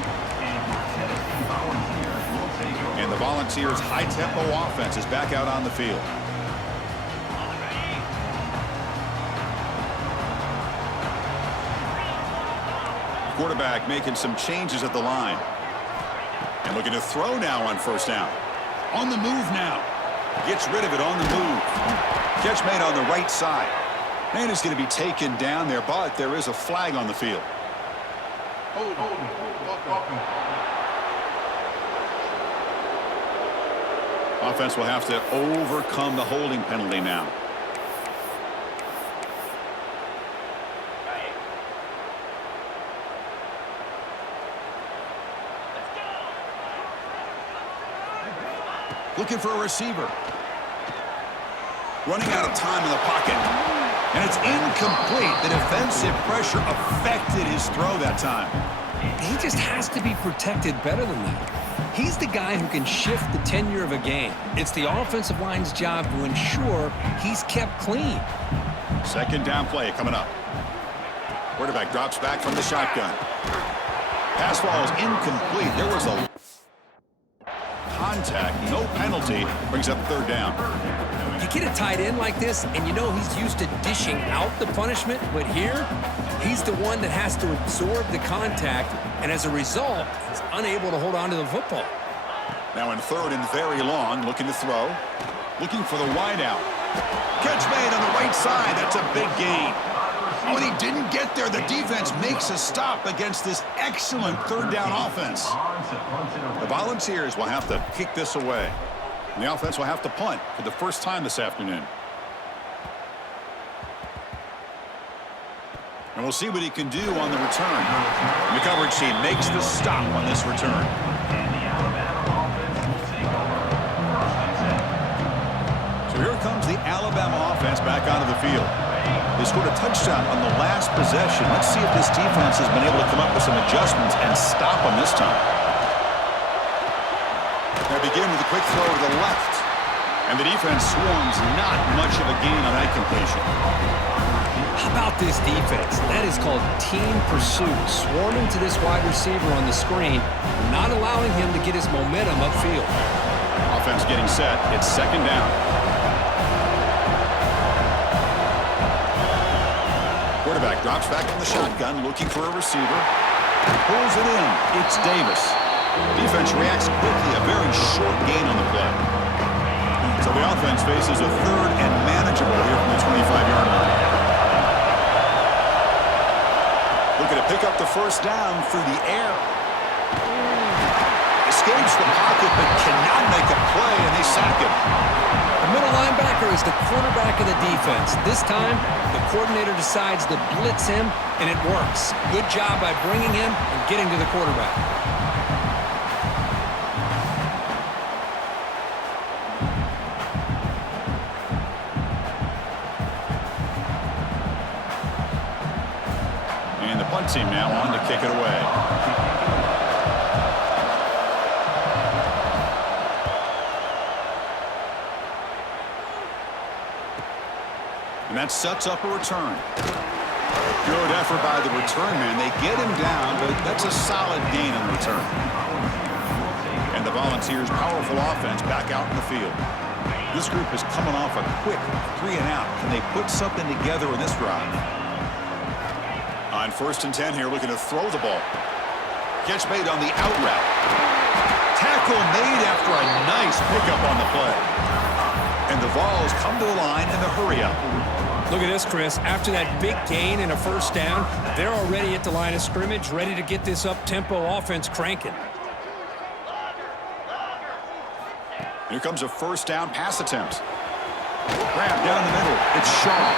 And the Volunteers' high-tempo offense is back out on the field. Quarterback making some changes at the line. And looking to throw now on 1st down. On the move now. Gets rid of it on the move. Catch made on the right side. And is going to be taken down there, but there is a flag on the field. Offense will have to overcome the holding penalty now. Looking for a receiver. Running out of time in the pocket. And it's incomplete. The defensive pressure affected his throw that time. He just has to be protected better than that. He's the guy who can shift the tenure of a game. It's the offensive line's job to ensure he's kept clean. 2nd down play coming up. Quarterback drops back from the shotgun. Pass ball is incomplete. There was a contact, no penalty, brings up 3rd down. You get a tight end like this, and you know he's used to dishing out the punishment, but here, he's the one that has to absorb the contact, and as a result, he's unable to hold on to the football. Now in 3rd and very long, looking to throw. Looking for the wide out. Catch made on the right side. That's a big gain. When he didn't get there, the defense makes a stop against this excellent 3rd down offense. The Volunteers will have to kick this away. And the offense will have to punt for the first time this afternoon. And we'll see what he can do on the return. And the coverage team makes the stop on this return. So here comes the Alabama offense back onto the field. They scored a touchdown on the last possession. Let's see if this defense has been able to come up with some adjustments and stop them this time. They begin with a quick throw to the left. And the defense swarms, not much of a gain on that completion. How about this defense? That is called team pursuit. Swarming to this wide receiver on the screen, not allowing him to get his momentum upfield. Offense getting set. It's 2nd down. Quarterback drops back from the shotgun, looking for a receiver. Pulls it in. It's Davis. Defense reacts quickly. A very short gain on the play. So the offense faces a 3rd and manageable here from the 25-yard line. Looking to pick up the 1st down through the air. Escapes the pocket but cannot make a play, and they sack him. The middle linebacker is the quarterback of the defense. This time, the coordinator decides to blitz him, and it works. Good job by bringing him and getting to the quarterback. And the punt team now on to kick it away. And that sets up a return. Good effort by the return man. They get him down, but that's a solid gain on the return. And the Volunteers' powerful offense back out in the field. This group is coming off a quick 3-and-out. Can they put something together in this drive? On 1st and 10 here, looking to throw the ball. Catch made on the out route. Tackle made after a nice pickup on the play. And the Vols come to the line in the hurry-up. Look at this, Chris. After that big gain and a first down, they're already at the line of scrimmage, ready to get this up-tempo offense cranking. Here comes a first down pass attempt. Grab down the middle. It's Shaw.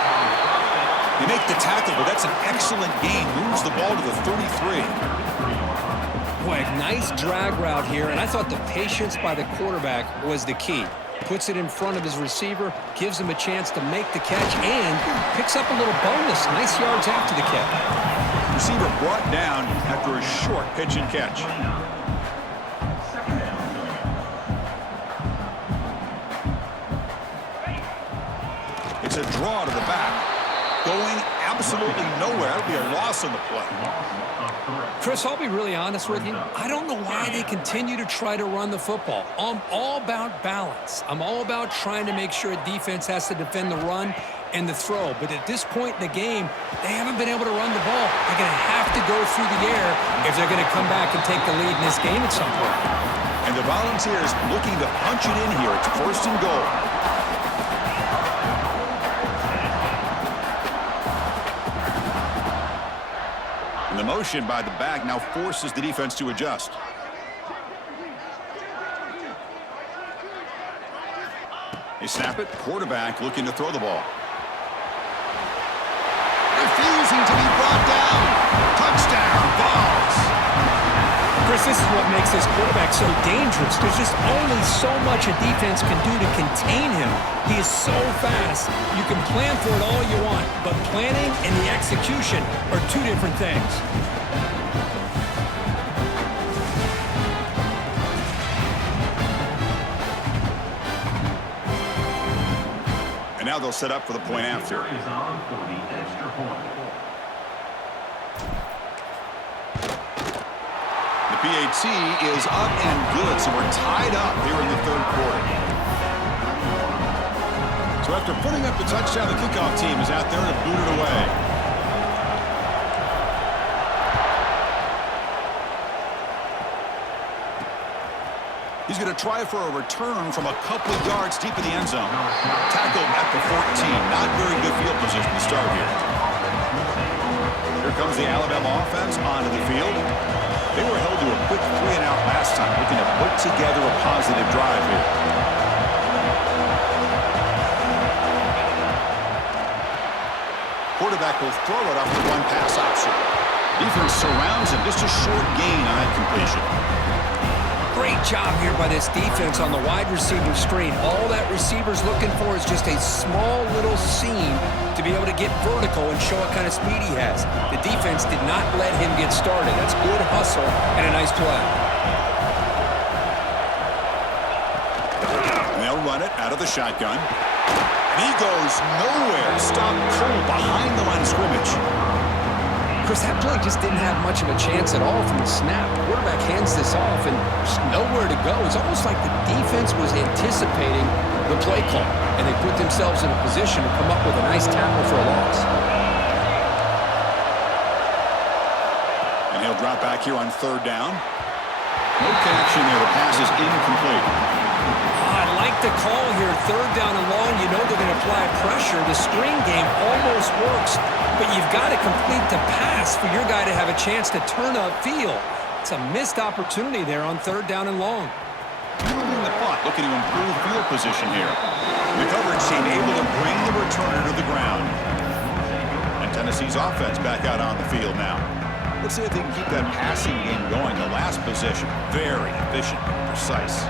They make the tackle, but that's an excellent gain. Moves the ball to the 33. Boy, a nice drag route here, and I thought the patience by the quarterback was the key. Puts it in front of his receiver, gives him a chance to make the catch, and picks up a little bonus. Nice yards after the catch. Receiver brought down after a short pitch and catch. It's a draw to the back. Going absolutely nowhere. That would be a loss on the play. Chris, I'll be really honest with you. I don't know why they continue to try to run the football. I'm all about balance. I'm all about trying to make sure a defense has to defend the run and the throw. But at this point in the game, they haven't been able to run the ball. They're going to have to go through the air if they're going to come back and take the lead in this game at some point. And the Volunteers looking to punch it in here. It's 1st and goal. And the motion by the back now forces the defense to adjust. They snap it. Quarterback looking to throw the ball. Refusing to be brought down. Touchdown, Vols. Chris, this is what makes this quarterback so dangerous. There's just only so much a defense can do to contain him. He is so fast. You can plan for it all you want, but planning and the execution are two different things. And now they'll set up for the point after. Is on for the extra point. The PAT is up and good, so we're tied up here in the 3rd quarter. So after putting up the touchdown, the kickoff team is out there to boot it away. He's going to try for a return from a couple of yards deep in the end zone. Tackled at the 14. Not very good field position to start here. Here comes the Alabama offense onto the field. They were held to a quick 3-and-out last time, looking to put together a positive drive here. Quarterback will throw it off the one-pass option. Defense surrounds him. Just a short gain on that completion. Great job here by this defense on the wide receiver screen. All that receiver's looking for is just a small little seam to be able to get vertical and show what kind of speed he has. The defense did not let him get started. That's good hustle and a nice play. And they'll run it out of the shotgun. And he goes nowhere. Stopped cold behind the line of scrimmage. Chris, that play just didn't have much of a chance at all from the snap. The quarterback hands this off and just nowhere to go. It's almost like the defense was anticipating the play call, and they put themselves in a position to come up with a nice tackle for a loss. And he'll drop back here on 3rd down. No connection there. The pass is incomplete. I like the call here. 3rd down and long. You know they're going to apply pressure. The screen game almost works, but you've got to complete the pass for your guy to have a chance to turn upfield. It's a missed opportunity there on 3rd down and long. Moving the punt, looking to improve field position here. The coverage team able to bring the returner to the ground. And Tennessee's offense back out on the field now. Let's see if they can keep that passing game going. The last possession, very efficient, precise.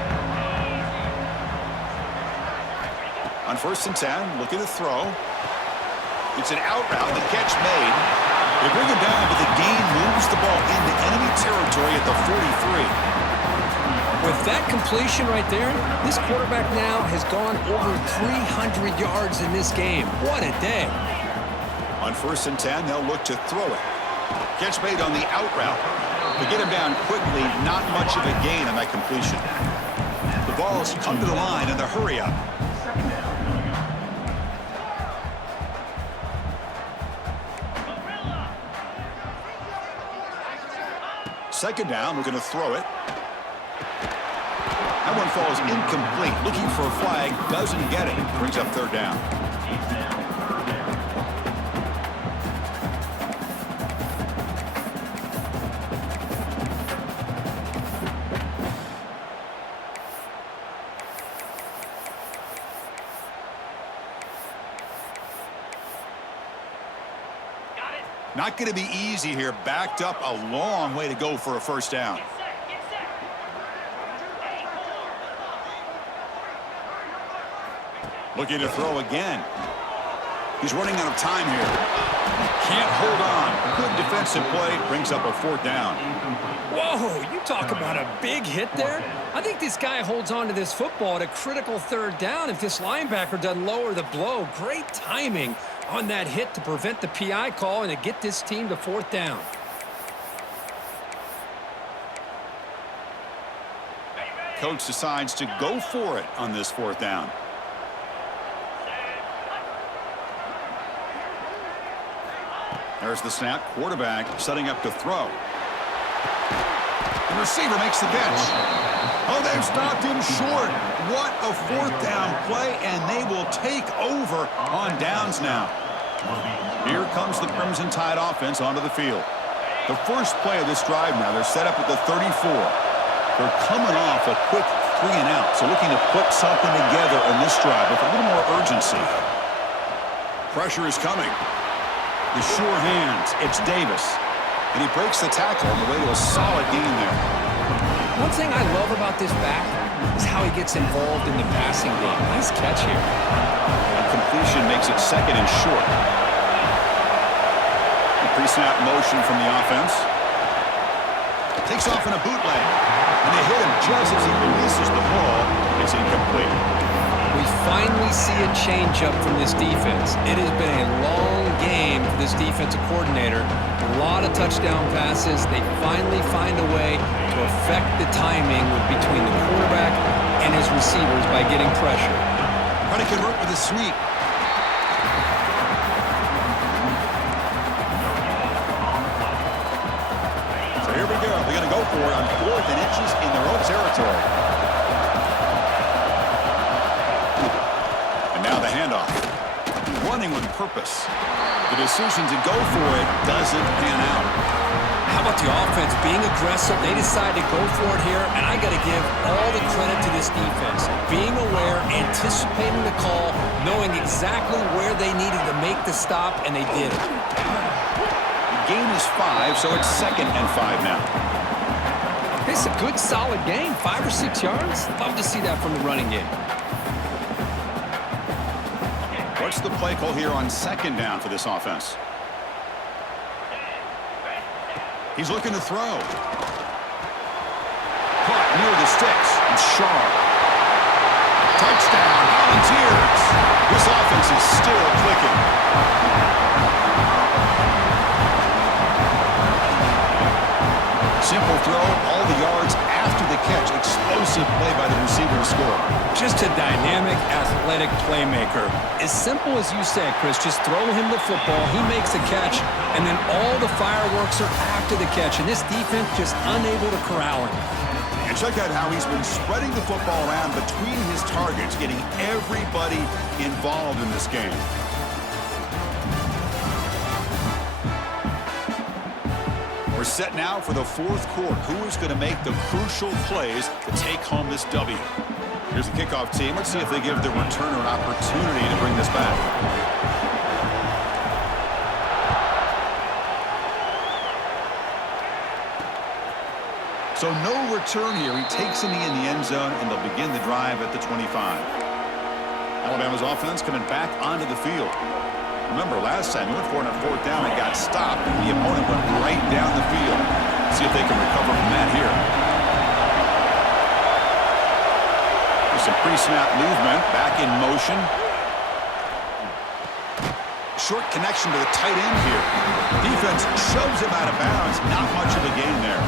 On 1st and 10, looking to throw. It's an out route, the catch made. They bring him down, but the gain moves the ball into enemy territory at the 43. With that completion right there, this quarterback now has gone over 300 yards in this game. What a day. On 1st and 10, they'll look to throw it. Catch made on the out route. To get him down quickly, not much of a gain on that completion. The ball's come to the line in the hurry up. Second down, we're going to throw it. That one falls incomplete. Looking for a flag, doesn't get it. Brings up 3rd down. Not going to be easy here. Backed up a long way to go for a 1st down. Looking to throw again. He's running out of time here. Can't hold on. Good defensive play. Brings up a 4th down. Whoa, you talk about a big hit there. I think this guy holds on to this football at a critical 3rd down if this linebacker doesn't lower the blow. Great timing on that hit to prevent the PI call and to get this team to 4th down. Coach decides to go for it on this 4th down. There's the snap. Quarterback setting up to throw. The receiver makes the catch. Oh, they've stopped him short. What a 4th down play, and they will take over on downs now. Here comes the Crimson Tide offense onto the field. The first play of this drive now, they're set up at the 34. They're coming off a quick 3 and out, so looking to put something together in this drive with a little more urgency. Pressure is coming. The sure hands, it's Davis. And he breaks the tackle on the way to a solid gain there. One thing I love about this back is how he gets involved in the passing game. Nice catch here. And completion makes it 2nd and short. The pre-snap motion from the offense. Takes off in a bootleg. And they hit him just as he releases the ball. It's incomplete. We finally see a change-up from this defense. It has been a long game for this defensive coordinator. A lot of touchdown passes. They finally find a way to affect the timing between the quarterback and his receivers by getting pressure. Trying to convert with a sweep. So here we go. They're going to go for it on 4th and inches in their own territory. Now the handoff. Running with purpose. The decision to go for it doesn't pan out. How about the offense being aggressive? They decide to go for it here, and I got to give all the credit to this defense. Being aware, anticipating the call, knowing exactly where they needed to make the stop, and they did it. The gain is 5, so it's 2nd and 5 now. It's a good, solid game. 5 or 6 yards. Love to see that from the running game. What's the play call here on 2nd down for this offense? He's looking to throw. Caught near the sticks. It's sharp. Touchdown, Volunteers. This offense is still clicking. Simple throw, all the yards after the catch. Explosive play by the receiver to score. Just a dynamic, athletic playmaker. As simple as you said, Chris, just throw him the football, he makes a catch, and then all the fireworks are after the catch, and this defense just unable to corral him. And check out how he's been spreading the football around between his targets, getting everybody involved in this game. We're set now for the 4th quarter. Who is going to make the crucial plays to take home this W? Here's the kickoff team. Let's see if they give the returner an opportunity to bring this back. So no return here. He takes a knee in the end zone, and they'll begin the drive at the 25. Alabama's offense coming back onto the field. Remember, last time, he went for it on 4th down and got stopped. The opponent went right down the field. See if they can recover from that here. Some pre-snap movement, back in motion. Short connection to the tight end here. Defense shoves him out of bounds. Not much of a gain there.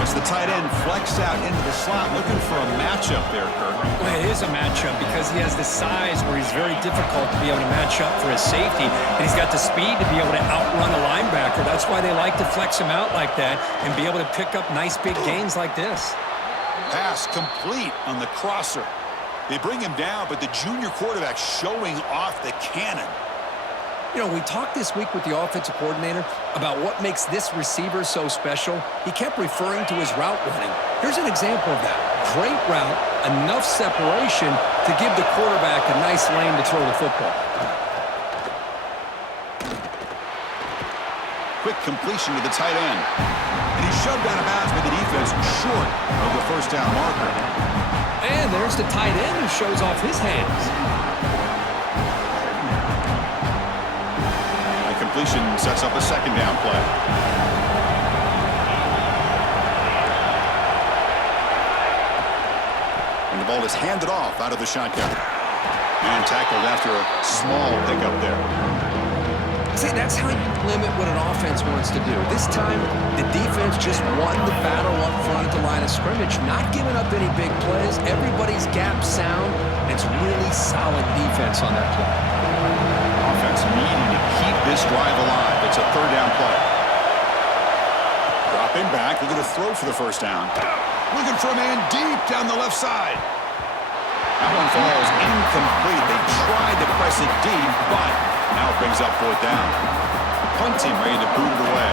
As the tight end flexed out into the slot, looking for a matchup there, Kirk. Well, it is a matchup because he has the size where he's very difficult to be able to match up for his safety, and he's got the speed to be able to outrun a linebacker. That's why they like to flex him out like that and be able to pick up nice big gains like this. Pass complete on the crosser. They bring him down, but the junior quarterback showing off the cannon. You know, we talked this week with the offensive coordinator about what makes this receiver so special. He kept referring to his route running. Here's an example of that. Great route, enough separation to give the quarterback a nice lane to throw the football. Quick completion to the tight end. And he's shoved out of bounds by the defense short of the first down marker. And there's the tight end who shows off his hands. Completion sets up a second down play. And the ball is handed off out of the shotgun. And tackled after a small pickup there. See, that's how you limit what an offense wants to do. This time, the defense just won the battle up front at the line of scrimmage, not giving up any big plays. Everybody's gap sound. It's really solid defense on that play. Offense needing to keep this drive alive. It's a third down play. Dropping back, looking to throw for the first down. Looking for a man deep down the left side. That one falls incomplete. They tried to press it deep, but now it brings up fourth down. Punt team ready to boot it away.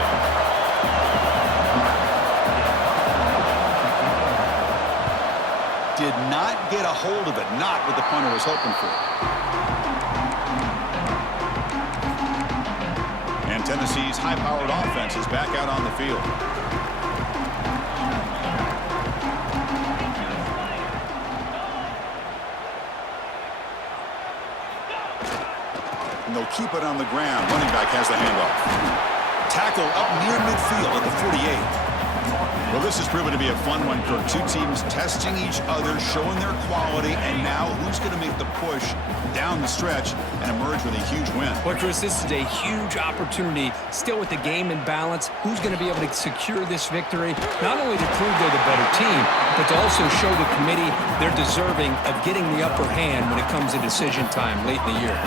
Did not get a hold of it. Not what the punter was hoping for. And Tennessee's high-powered offense is back out on the field. And they'll keep it on the ground. Running back has the handoff. Tackle up near midfield at the 48. Well, this has proven to be a fun one, Kirk. Two teams testing each other, showing their quality, and now who's going to make the push down the stretch and emerge with a huge win? Well, Chris, this is a huge opportunity, still with the game in balance. Who's going to be able to secure this victory, not only to prove they're the better team, but to also show the committee they're deserving of getting the upper hand when it comes to decision time late in the year.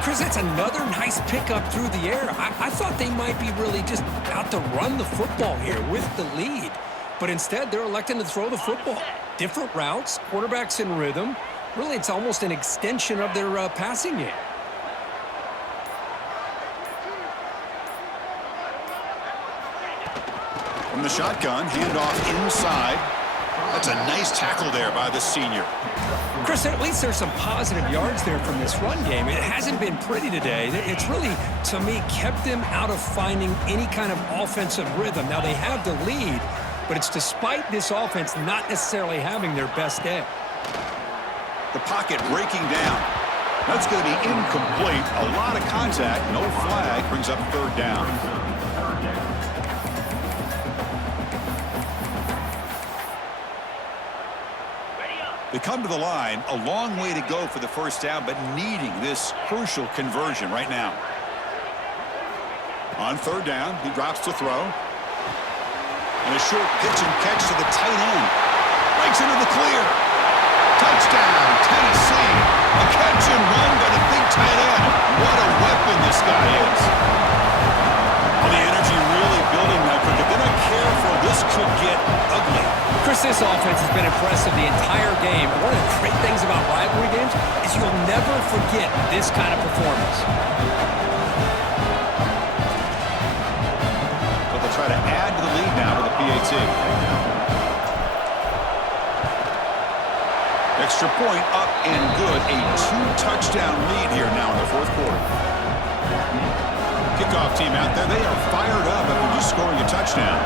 Chris, that's another nice pickup through the air. I thought they might be really just out to run the football here with the lead. But instead, they're electing to throw the football. Different routes, quarterbacks in rhythm. Really, it's almost an extension of their passing game. From the shotgun, handoff inside. That's a nice tackle there by the senior. Chris, at least there's some positive yards there from this run game. It hasn't been pretty today. It's really, to me, kept them out of finding any kind of offensive rhythm. Now, they have the lead, but it's despite this offense not necessarily having their best day. The pocket breaking down. That's going to be incomplete. A lot of contact. No flag. Brings up third down. They come to the line, a long way to go for the first down, but needing this crucial conversion right now. On third down, he drops to throw. And a short pitch and catch to the tight end. Breaks into the clear. Touchdown, Tennessee. A catch and run by the big tight end. What a weapon this guy is. Well, the energy really building now, Kirk. If they're not careful, this could get ugly. Chris, this offense has been impressive the entire game. One of the great things about rivalry games is you'll never forget this kind of performance. But they'll try to add to the lead now with a PAT. Extra point up and good. A two-touchdown lead here now in the fourth quarter. Kickoff team out there. They are fired up after just scoring a touchdown.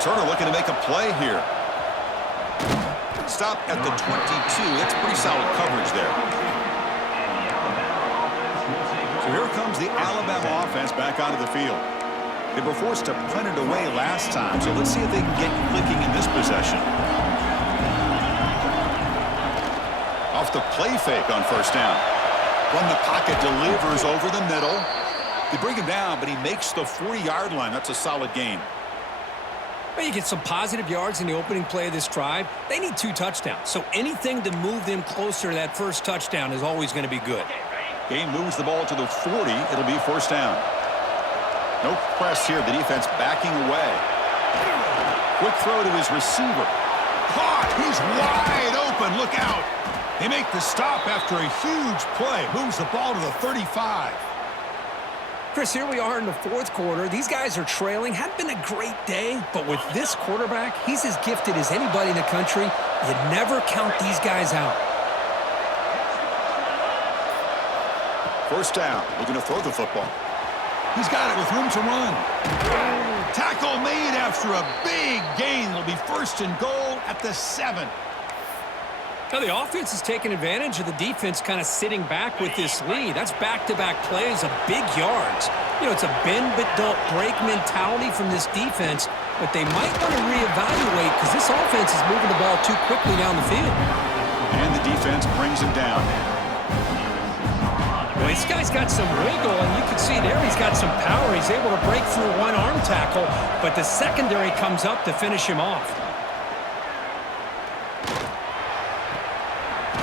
Returner looking to make a play here. Stop at the 22. That's pretty solid coverage there. So here comes the Alabama offense back onto the field. They were forced to punt it away last time, so let's see if they can get clicking in this possession. Off the play fake on first down. From the pocket, delivers over the middle. They bring him down, but he makes the 40-yard line. That's a solid gain. Well, you get some positive yards in the opening play of this drive. They need 2 touchdowns, so anything to move them closer to that first touchdown is always going to be good. Game moves the ball to the 40. It'll be first down. No press here. The defense backing away. Quick throw to his receiver. Caught. He's wide open. Look out. They make the stop after a huge play. Moves the ball to the 35. Chris, here we are in the 4th quarter. These guys are trailing. Hadn't been a great day, but with this quarterback, he's as gifted as anybody in the country. You never count these guys out. First down. Looking to throw the football. He's got it with room to run. Tackle made after a big gain. It'll be first and goal at the 7. Now, the offense is taking advantage of the defense kind of sitting back with this lead. That's back-to-back plays of big yards. You know, it's a bend-but-don't-break mentality from this defense, but they might want to reevaluate because this offense is moving the ball too quickly down the field. And the defense brings him down. Well, this guy's got some wiggle, and you can see there he's got some power. He's able to break through one arm tackle, but the secondary comes up to finish him off.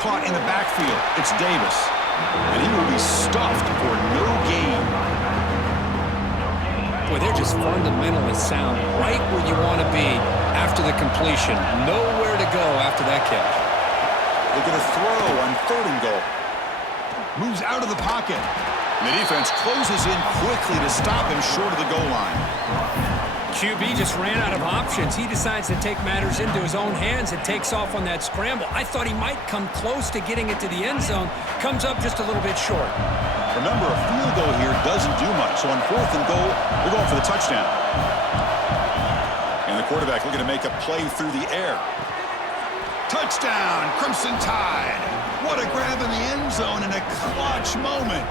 Caught in the backfield. It's Davis. And he will be stuffed for no gain. Boy, they're just fundamentally sound right where you want to be after the completion. Nowhere to go after that catch. Looking to throw on 3rd and goal. Moves out of the pocket. And the defense closes in quickly to stop him short of the goal line. QB just ran out of options. He decides to take matters into his own hands and takes off on that scramble. I thought he might come close to getting it to the end zone. Comes up just a little bit short. Remember, a field goal here doesn't do much. So on 4th and goal, they're going for the touchdown. And the quarterback looking to make a play through the air. Touchdown, Crimson Tide. What a grab in the end zone in a clutch moment.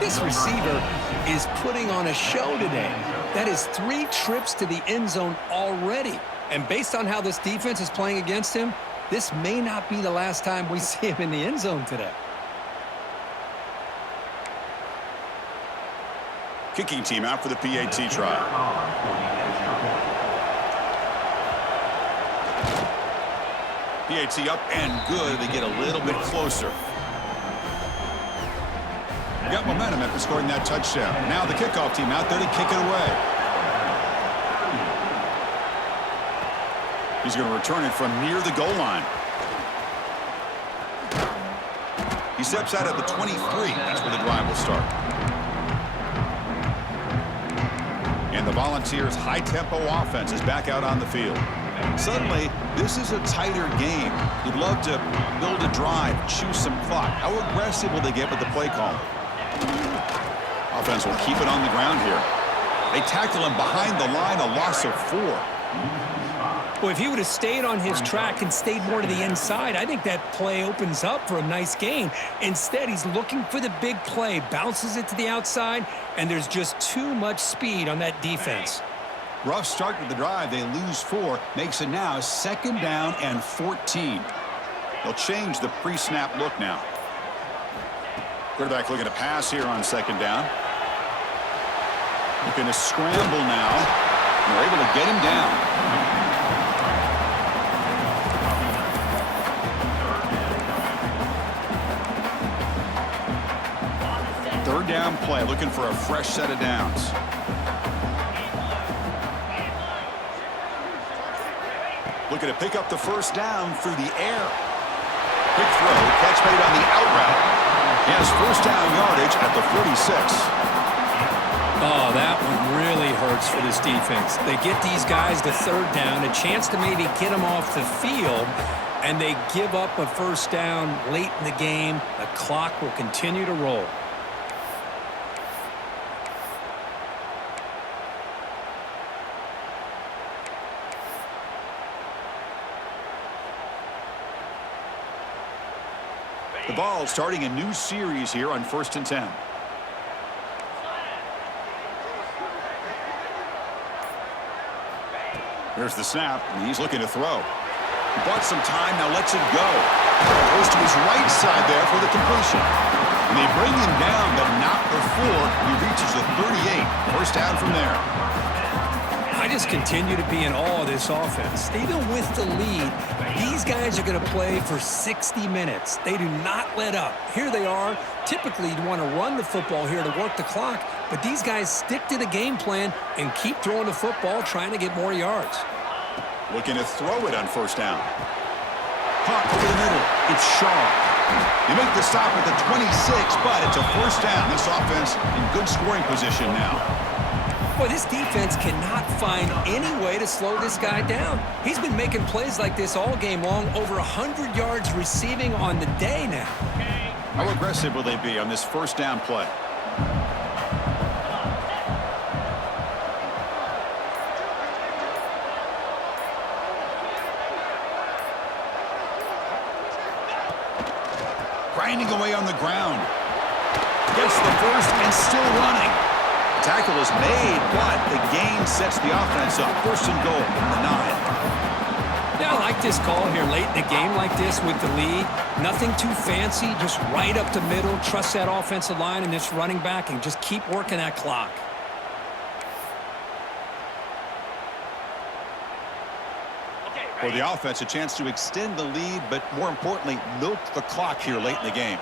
This receiver is putting on a show today. That is 3 trips to the end zone already. And based on how this defense is playing against him, this may not be the last time we see him in the end zone today. Kicking team out for the PAT trial. PAT up and good. They get a little bit closer. Got momentum after scoring that touchdown. Now the kickoff team out there to kick it away. He's going to return it from near the goal line. He steps out at the 23. That's where the drive will start. And the Volunteers' high-tempo offense is back out on the field. Suddenly, this is a tighter game. You'd love to build a drive, choose some clock. How aggressive will they get with the play call? Offense will keep it on the ground here. They tackle him behind the line, a loss of 4. Well, if he would have stayed on his track and stayed more to the inside, I think that play opens up for a nice gain. Instead, he's looking for the big play, bounces it to the outside, and there's just too much speed on that defense. Rough start with the drive. They lose 4. Makes it now 2nd down and 14. They'll change the pre-snap look now. Quarterback looking to pass here on 2nd down. Looking to scramble now. And they're able to get him down. Third down play, looking for a fresh set of downs. Looking to pick up the first down through the air. Quick throw, catch made on the out route. He has first down yardage at the 46. Oh, that one really hurts for this defense. They get these guys to 3rd down, a chance to maybe get them off the field, and they give up a first down late in the game. The clock will continue to roll. The ball starting a new series here on 1st and 10. Here's the snap, and he's looking to throw. He bought some time, now lets it go. Goes to his right side there for the completion. And they bring him down, but not before he reaches the 38. First down from there. I just continue to be in awe of this offense. Even with the lead, these guys are going to play for 60 minutes. They do not let up. Here they are. Typically, you'd want to run the football here to work the clock, but these guys stick to the game plan and keep throwing the football, trying to get more yards. Looking to throw it on first down. Caught over the middle. It's Shaw. They make the stop at the 26, but it's a first down. This offense in good scoring position now. Boy, this defense cannot find any way to slow this guy down. He's been making plays like this all game long, over 100 yards receiving on the day now. How aggressive will they be on this first down play? Grinding away on the ground. Gets the first and still running. Tackle is made, but the gain sets the offense up. First and goal from the 9. Yeah, I like this call here late in the game like this with the lead. Nothing too fancy, just right up the middle. Trust that offensive line and this running back and just keep working that clock. For the offense, a chance to extend the lead, but more importantly, milk the clock here late in the game.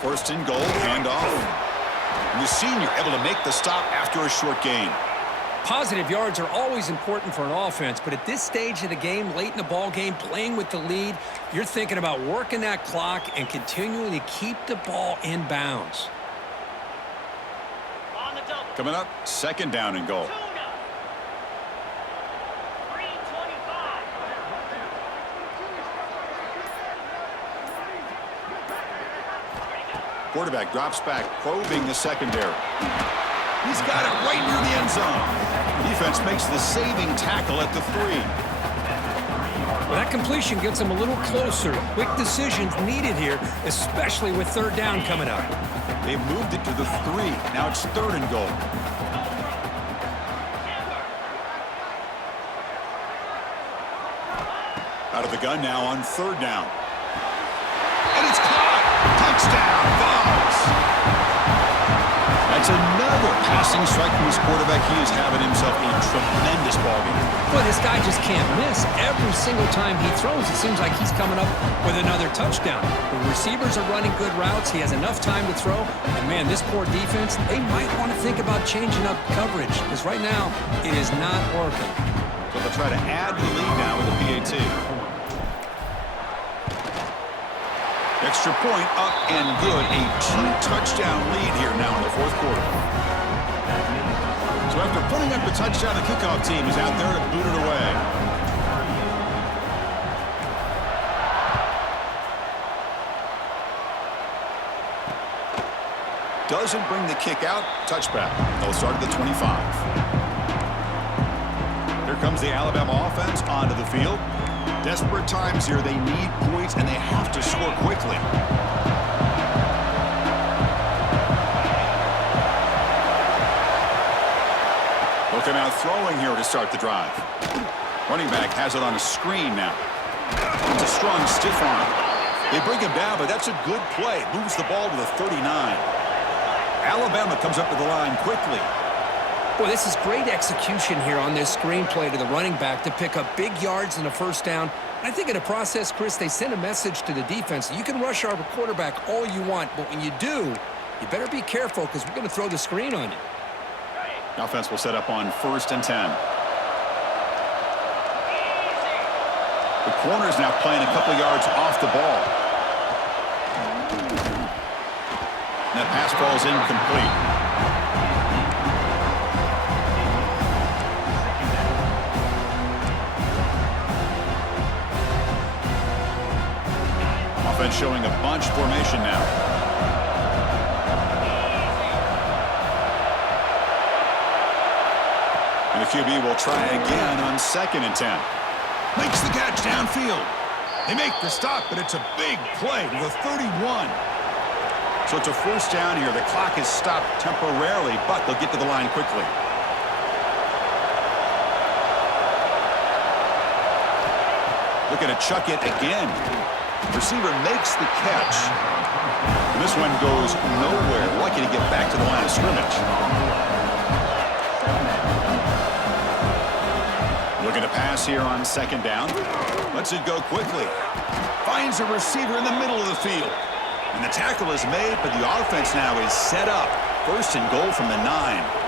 First and goal, handoff. And the senior able to make the stop after a short gain. Positive yards are always important for an offense, but at this stage of the game, late in the ball game, playing with the lead, you're thinking about working that clock and continuing to keep the ball in bounds. Coming up, second down and goal. Quarterback drops back, probing the secondary. He's got it right near the end zone. Defense makes the saving tackle at the 3. Well, that completion gets them a little closer. Quick decisions needed here, especially with third down coming up. They've moved it to the 3. Now it's third and goal. Out of the gun now on third down. And it's caught. Touchdown, Vols. That's another passing strike from his quarterback. He is having himself a tremendous ballgame. Boy, this guy just can't miss. Every single time he throws, it seems like he's coming up with another touchdown. The receivers are running good routes. He has enough time to throw. And, man, this poor defense, they might want to think about changing up coverage because right now it is not working. So they'll try to add to the lead now with a PAT. Extra point up and good. A 2-touchdown lead here now in the fourth quarter. So after putting up the touchdown, the kickoff team is out there to boot it away. Doesn't bring the kick out. Touchback. They'll start at the 25. Here comes the Alabama offense onto the field. Desperate times here. They need points, and they have to score quickly. Looking out throwing here to start the drive. Running back has it on a screen now. It's a strong stiff arm. They bring him down, but that's a good play. Moves the ball to the 39. Alabama comes up to the line quickly. Boy, this is great execution here on this screen play to the running back to pick up big yards in a first down. I think in the process, Chris, they send a message to the defense. You can rush our quarterback all you want, but when you do, you better be careful because we're going to throw the screen on you. Offense will set up on first and 10. The corner's now playing a couple yards off the ball. And that pass ball is incomplete. Offense showing a bunch formation now. And the QB will try again on second and 10. Makes the catch downfield. They make the stop, but it's a big play to the 31. So it's a first down here. The clock is stopped temporarily, but they'll get to the line quickly. Looking to chuck it again. Receiver makes the catch. And this one goes nowhere. Lucky to get back to the line of scrimmage. Looking to pass here on second down. Lets it go quickly. Finds a receiver in the middle of the field. And the tackle is made, but the offense now is set up. First and goal from the 9.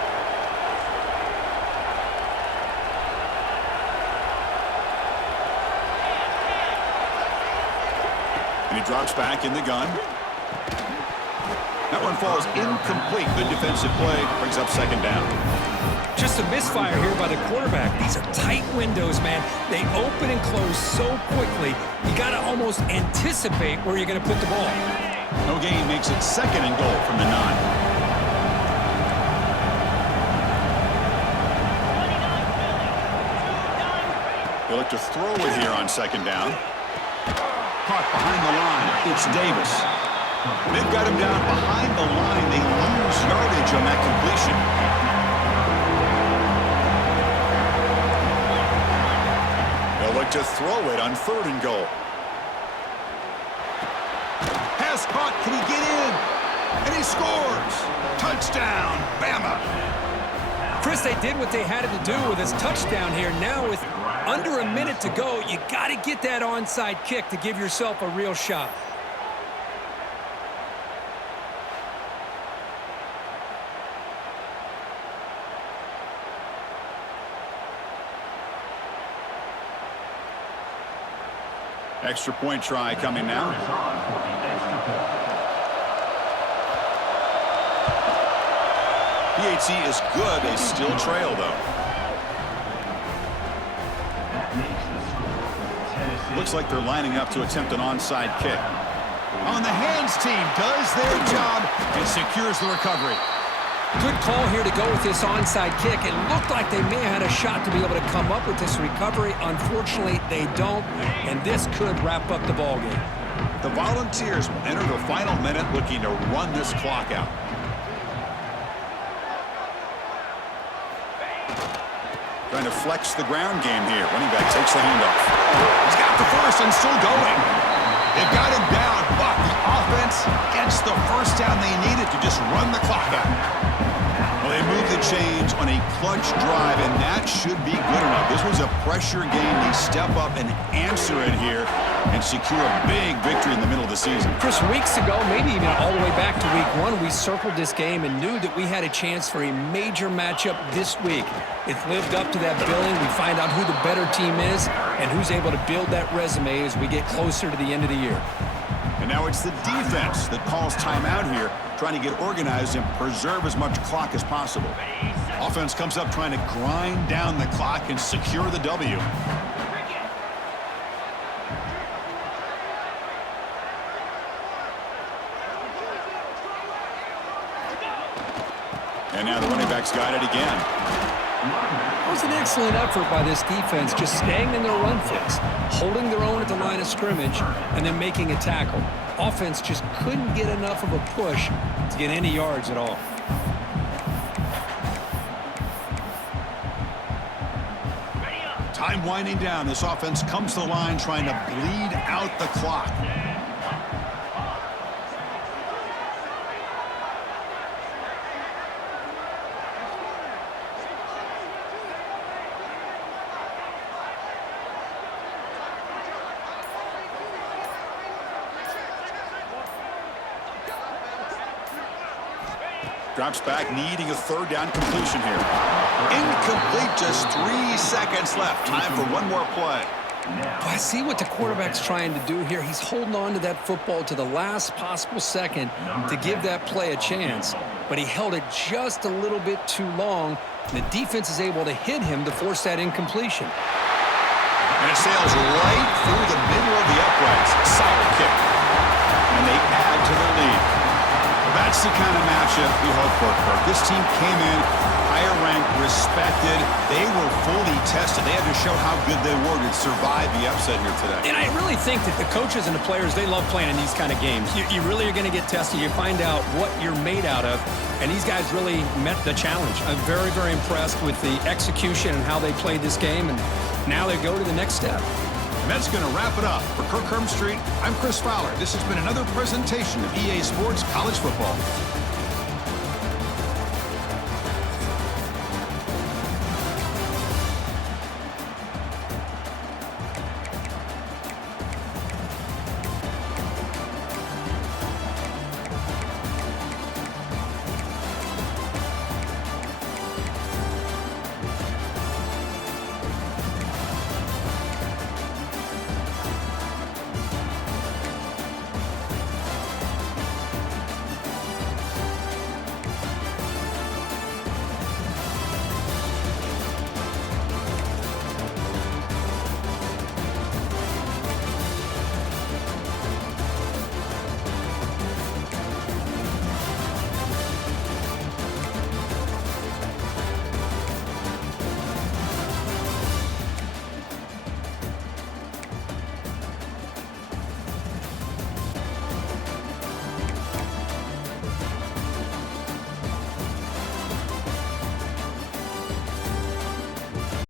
And he drops back in the gun. That one falls incomplete. Good defensive play. Brings up second down. Just a misfire here by the quarterback. These are tight windows, man. They open and close so quickly. You got to almost anticipate where you're going to put the ball. No gain makes it second and goal from the 9. They look to throw it here on second down. Caught behind the line. It's Davis. They've got him down behind the line. They lose yardage on that completion. They'll look to throw it on third and goal. Pass caught. Can he get in? And he scores. Touchdown, Bama. Chris, they did what they had to do with his touchdown here. Now with under a minute to go, you got to get that onside kick to give yourself a real shot. Extra point try coming now. PHC is good. They still trail, though. Looks like they're lining up to attempt an onside kick. On the hands team does their job and secures the recovery. Good call here to go with this onside kick. It looked like they may have had a shot to be able to come up with this recovery. Unfortunately, they don't, and this could wrap up the ballgame. The Volunteers will enter the final minute looking to run this clock out. Trying to flex the ground game here. Running back takes the handoff. He's got the first and still going. They've got him down, but the offense gets the first down they needed to just run the clock out. Well, they move the chains on a clutch drive, and that should be good enough. This was a pressure game. They step up and answer it here and secure a big victory in the middle of the season. Chris, weeks ago, maybe even all the way back to week 1, we circled this game and knew that we had a chance for a major matchup this week. It lived up to that billing. We find out who the better team is and who's able to build that resume as we get closer to the end of the year. And now it's the defense that calls timeout here, trying to get organized and preserve as much clock as possible. Offense comes up trying to grind down the clock and secure the W. And now the running back's got it again. It was an excellent effort by this defense, just staying in their run fix, holding their own at the line of scrimmage, and then making a tackle. Offense just couldn't get enough of a push to get any yards at all. Time winding down. This offense comes to the line trying to bleed out the clock. Drops back, needing a third down completion here. Incomplete, just 3 seconds left. Time for one more play. I see what the quarterback's trying to do here. He's holding on to that football to the last possible second to give that play a chance. But he held it just a little bit too long. And the defense is able to hit him to force that incompletion. And it sails right through the middle of the uprights. Solid kick. And they add to their lead. That's the kind of matchup we hope for, Kirk. This team came in higher ranked, respected. They were fully tested. They had to show how good they were to survive the upset here today. And I really think that the coaches and the players, they love playing in these kind of games. You really are going to get tested. You find out what you're made out of. And these guys really met the challenge. I'm very, very impressed with the execution and how they played this game. And now they go to the next step. And that's going to wrap it up. For Kirk Street, I'm Chris Fowler. This has been another presentation of EA Sports College Football.